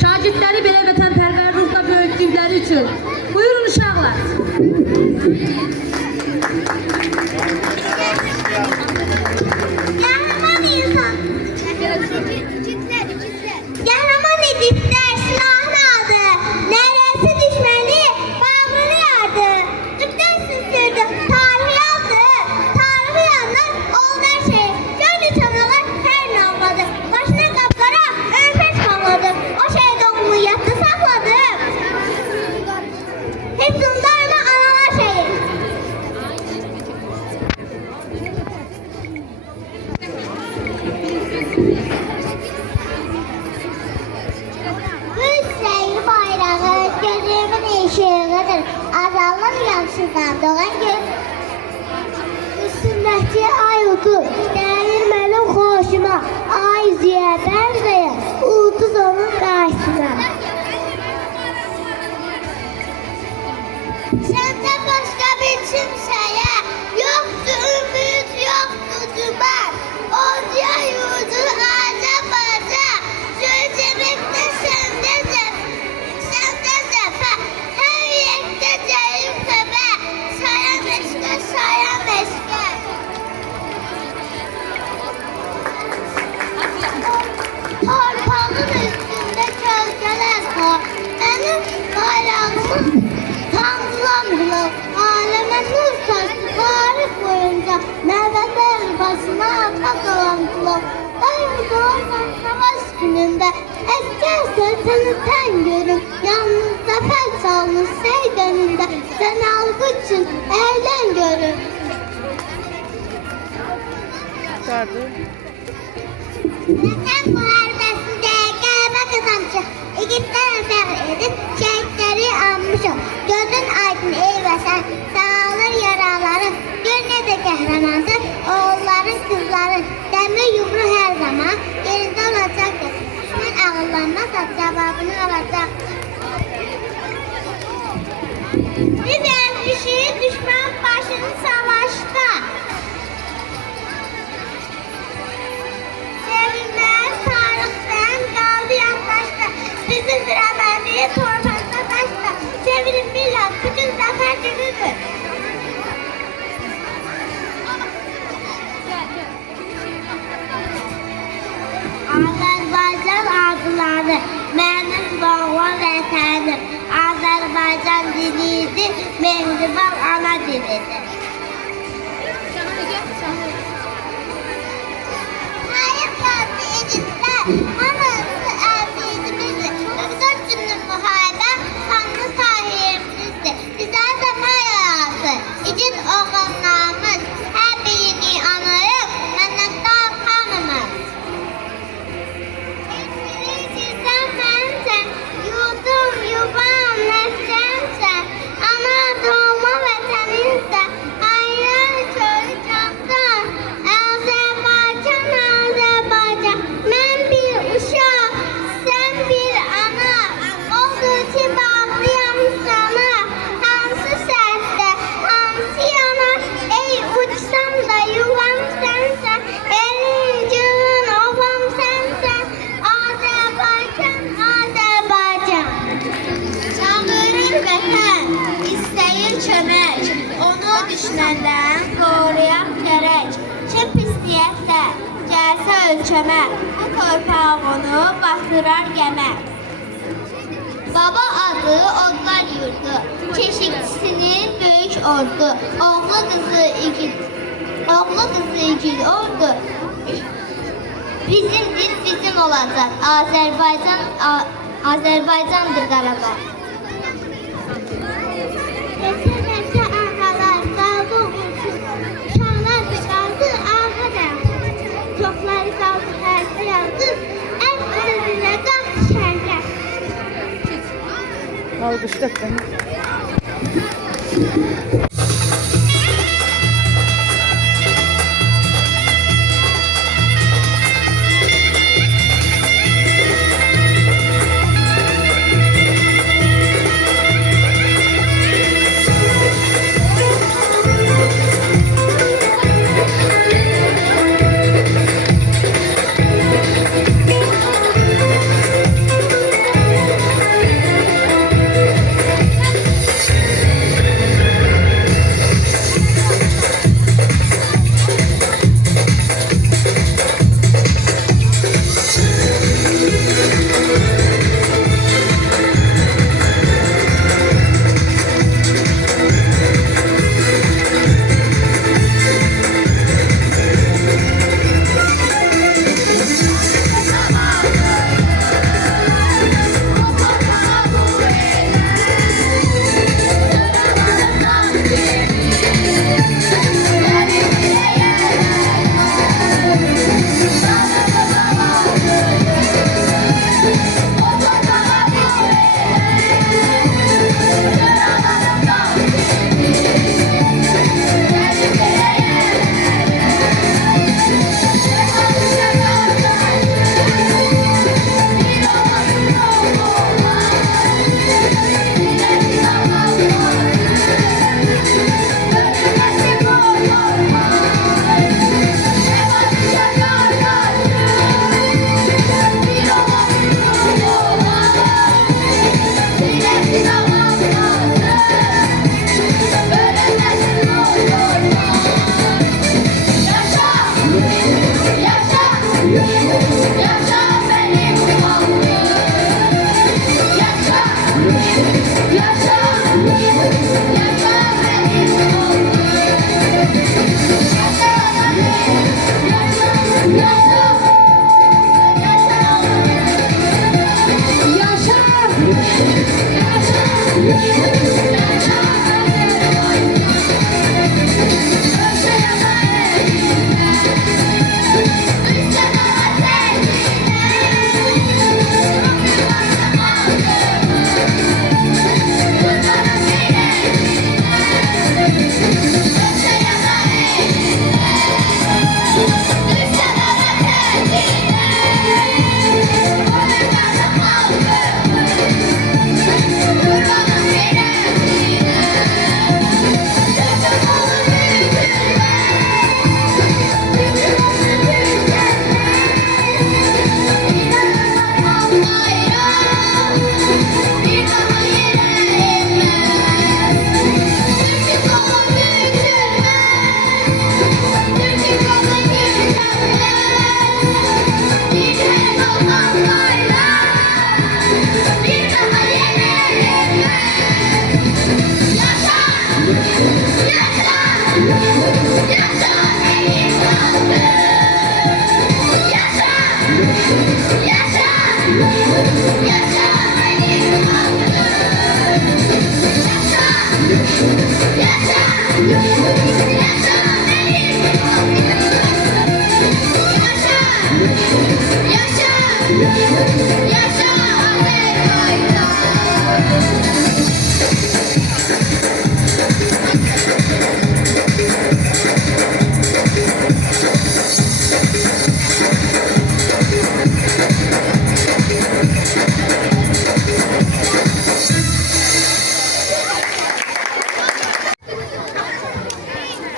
şagirdləri belə vətənpərvər ruhda böyütdükləri üçün. Buyurun uşaqlar. Qəhrəman insan. Qəhrəman ediblər silahını aldı. Nərəsi düşməni bağrını yardı. Türkdən sürdü, tarihi aldı. Tarihi yandan oldu hər şey. Gönlü çanalar hər nə almadı. Başına qapqara önfəs bağladı. O şeydə oğlunu yadda saxladı. Heç undarma analar şeyi. Hüseyin bayrağı gözümün ışığıdır. Azalın yansıdan doğan göz. Üstündəki ay udu gəlir mənim xoşuma. Ay ziyə bənzəyər, ulduz onun qarşısına. Benim bayrağımı tanrılamıyor. Aleme nur saçtı tarih boyunca. Mehmetler başına ata dolandılar. Ben doğarsam savaş gününde eskerse seni ten görüm. Yalnız zafer çalmış seydeninde. Sen algı için eğlen görüm. Vətən müharibəsində qələbə qazanmışıq. İgidlərlə fəxr edib şəhidləri anmışıq. Gözün aydın ey vətən, sağalır yaraların. Gör necə qəhrəmansın oğulların, qızların. Dəmir yumru hər zaman yerində olacaqdır. Düşmən ağıllanmazsa cavabını alacaq. Biz əndişiyi düşmən başını savaşda. Bizim beraberliğe torpakta taşta. Çevirin millet, bütün zafer günüdür. Azerbaycan adları, mənim doğma vətənim. Azerbaycan dilidir, mehriban ana dilidir. Hayır kalbi edipler, anası evliydi. 44 günlük müharibə kanlı sahibimizdir. Bizə zəfər yarası, igid oğullarımız, hər birini anayıb, mənnətdar xanımız. Sən mənsən, yurdum, yuvam, nəfsənsən, ana doğma vətəninsən, aylar çölü candan, Azərbaycan, Azərbaycan, mən bir uşaq, sən bir ana, oldu ki bağlıyam sana, hansı səhvdə, hansı yana, ey uçsam da yuvam sənsən, elincinin ovam sənsən, Azərbaycan, Azərbaycan. Çağırır vətən, istəyir kömək, onu düşməndən qoruyaq gərək. Kim pisliyətlə gəlsə ölkəmə, bu torpaq onu bastırar gəmə. Baba adı odlar yurdu, keşikçisinin böyük ordu, oğlu qızı igid ordu. Bizim dil bizim olacaq, Azərbaycandır Qarabağ. Neçə ağalar qaldı uğursuz, uşaqlar qaldı ağadan. Çoxları qaldı hərsə yalqız, ən özülə qaldı şərqə. Alqışlıq.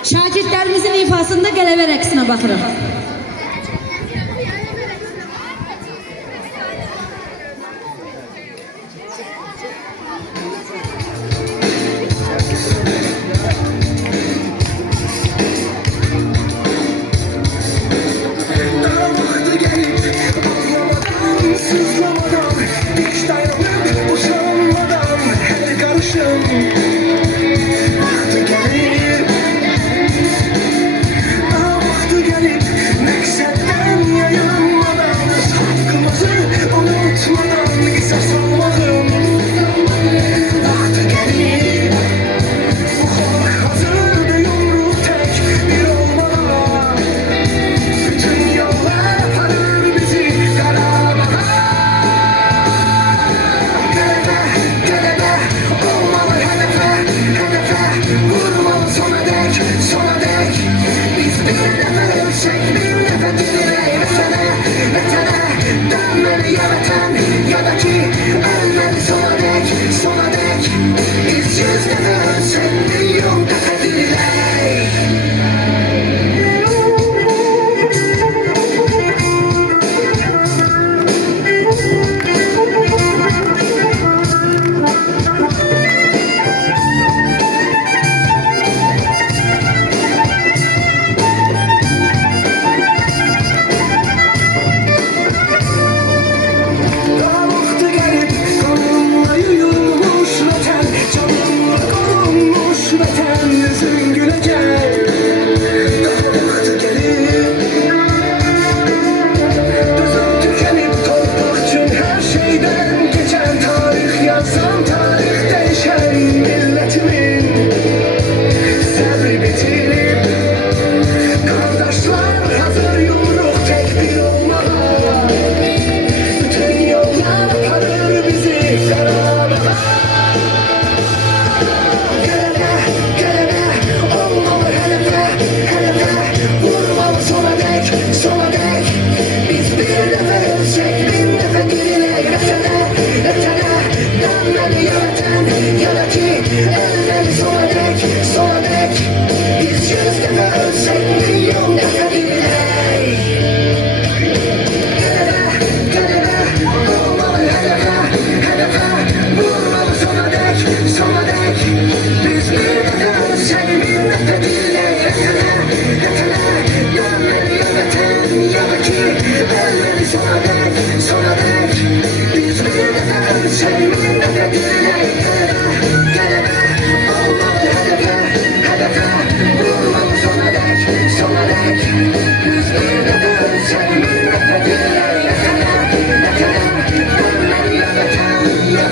Şagirdlərimizin ifasında qələbə rəqsinə baxırıq.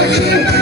Sen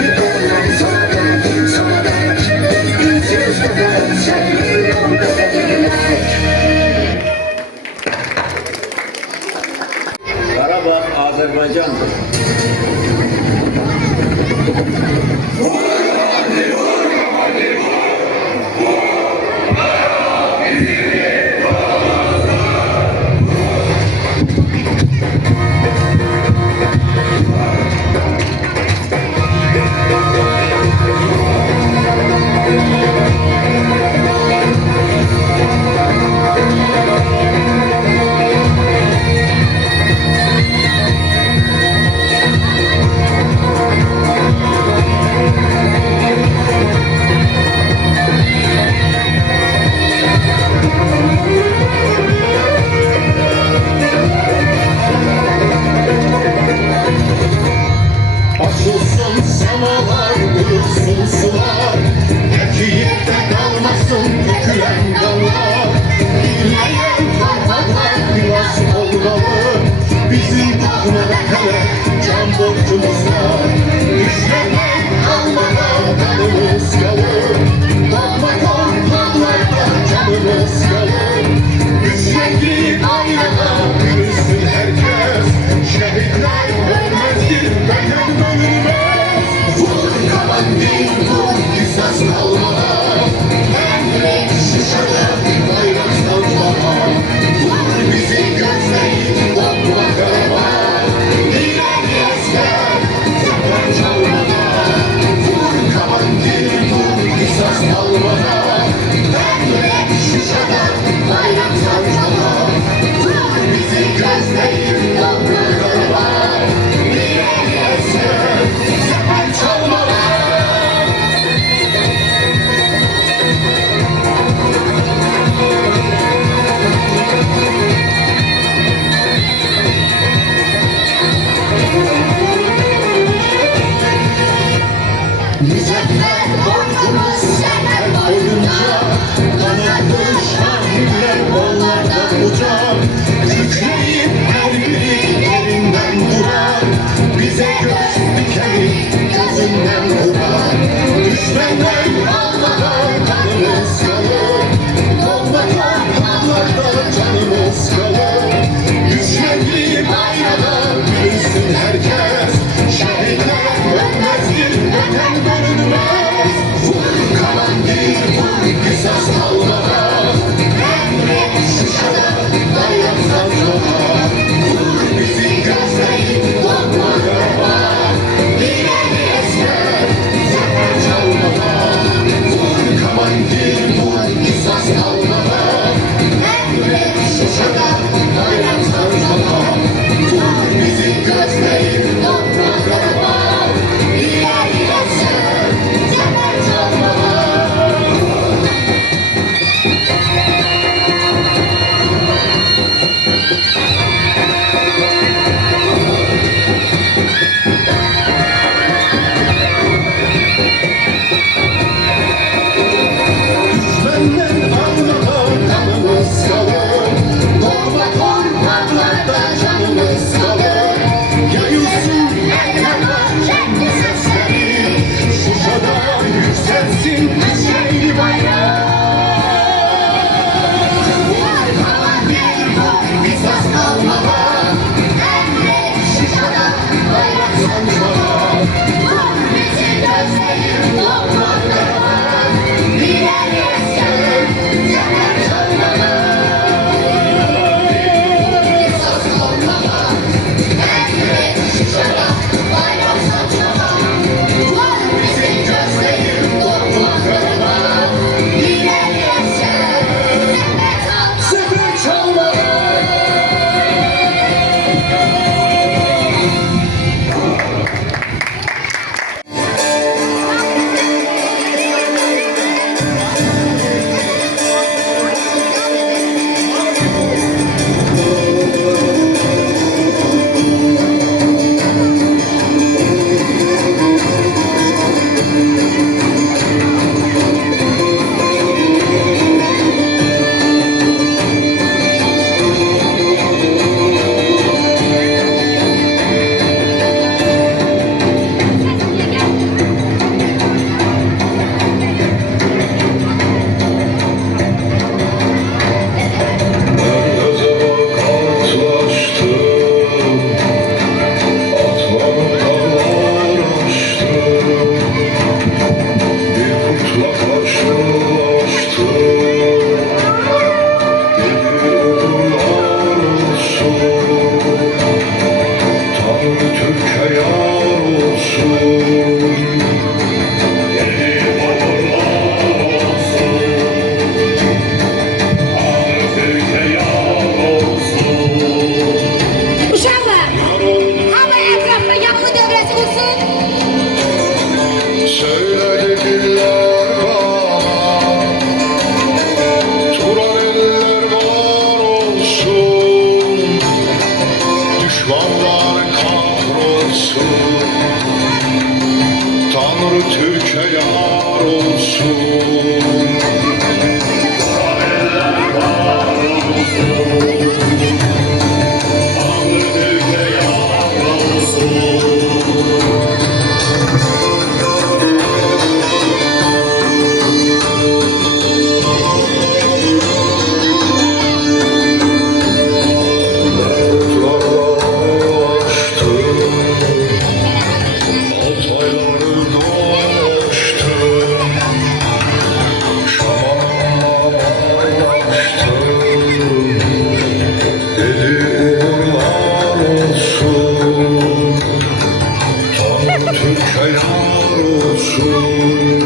yar olsun.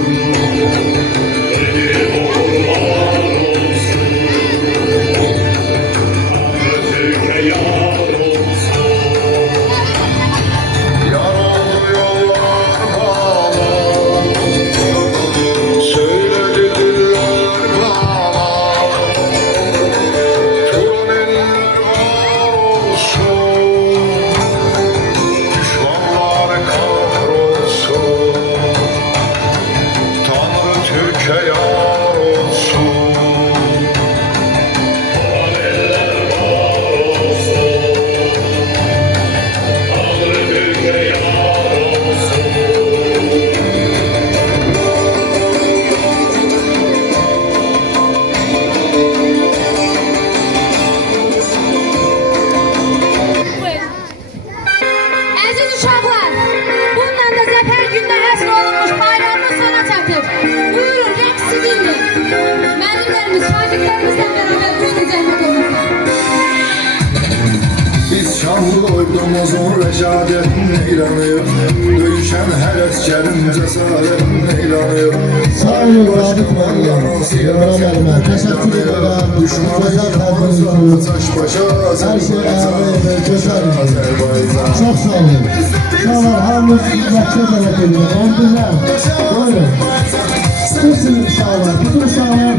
Eli oğullar olsun. Türkiye yar olsun. Yar oldu yollar bana. Söyledi diller bana. Turan eller var olsun. Düşmanlar kahrolsun. Tanrı Türkiye yar olsun. Turan eller var olsun. Tanrı Türkiye yar olsun. Əziz uşaqlar, bununla da zəfər gündə həsr olunmuş bayramımız sona çatır. Buyurun, rəqs sizindir. Müəllimlərimiz, şagirdlərimizlə bərabər buyurun zəhmət olunsun. Biz şanlı ordumuzun rəşadətini ilanıyıq. Döyüşən hər əskərin cəsarətini ilanıyıq. Sağ olun, Sabit Məryəm, Siyara Məlmə, təşəkkür edirəm. Düşmana yılmazlar taş başa Hər şey əlavə və gözəl. Azərbaycan. Çox sağ olun. Sağ olun, hamınız məktəb tərəf edirəm. Ondurlar, buyurun. Sizin uşaqlar, bütün uşaqlar,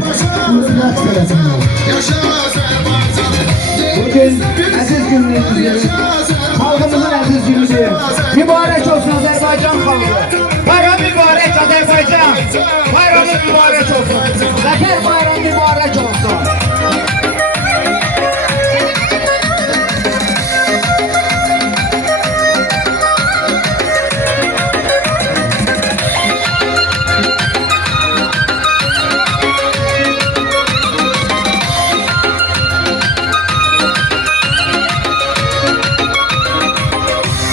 buyurun rəqs tərəfindən. Yaşa Azərbaycan. Bugün əziz günümüzdür. Xalqımızın əziz günüdür. Mübarək olsun Azərbaycan xalqı. Bayram mübarək Azərbaycan. Bayramı mübarək olsun. Zəfər bayramı mübarək olsun.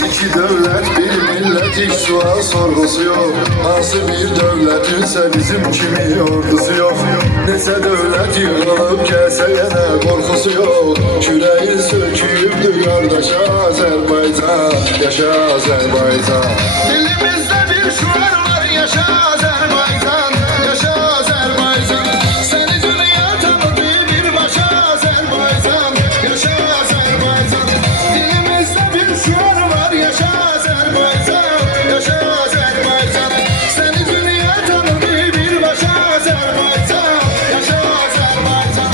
İki dövlət, bir millət, hiç sual sorgusu yok. Hansı bir dövlətinsə bizim kimi ordusu yok. Neçə dövlət yığılıb gəlsə yenə qorxusu yok. Küreği söküyübdü qardaşa Azərbaycan. Yaşa Azərbaycan. Dilimizdə bir şuar var, yaşa Azərbaycan. Yaşa Azərbaycan. Səni dünya tanıdı birbaşa Azərbaycan. Yaşa Azərbaycan. Dilimizdə bir şuar var, yaşa Azərbaycan. Yaşa Azərbaycan. Səni dünya tanıdı birbaşa Azərbaycan. Yaşa Azərbaycan.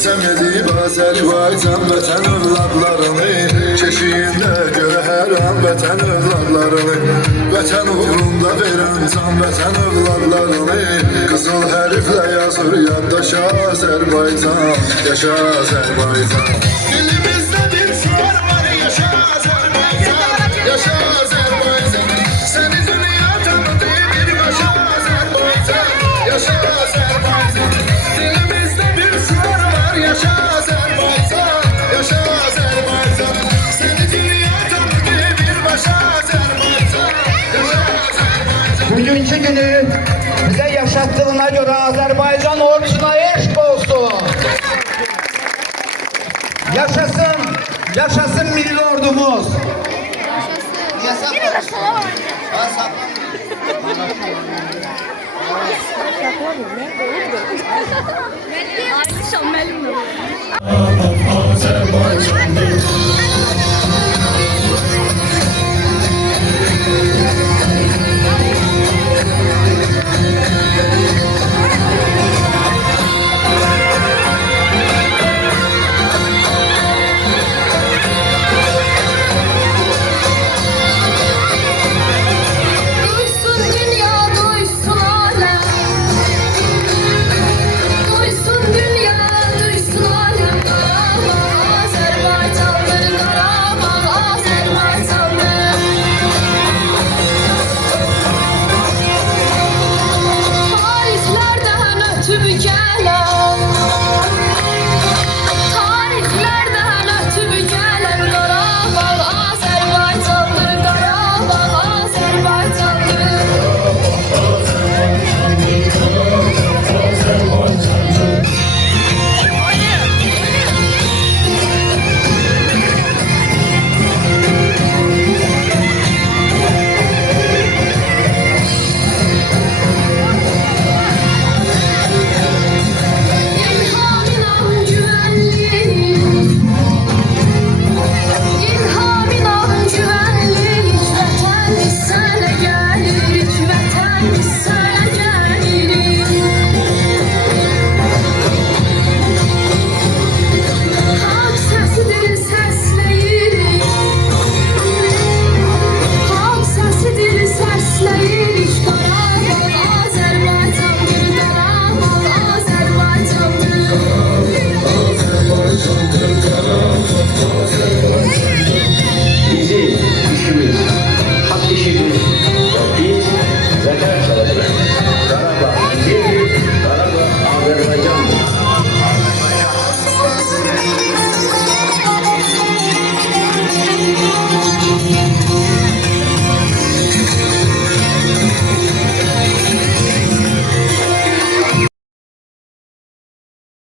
Cəm edib Azərbaycan vətən övladlarını, keşiyində görə hər an vətən övladlarını, vətən uğrunda verən can vətən övladlarını, qızıl hərflə yazır yaddaşa Azərbaycan, yaşa Azərbaycan. Dilimizdə bir şuar var, yaşa Azərbaycan, yaşa Azərbaycan. Səni dünya tanıdı birbaşa Azərbaycan, yaşa Azərbaycan. Dilimizdə bir şuar var, yaşa Azərbaycan, yaşa Azərbaycan. Səni dünya tanıdı birbaşa Azərbaycan, yaşa Azərbaycan. Bugünkü günü bize yaşattığına göre Azerbaycan ordusuna eşk olsun. Yaşasın, yaşasın milli ordumuz. Azərbaycan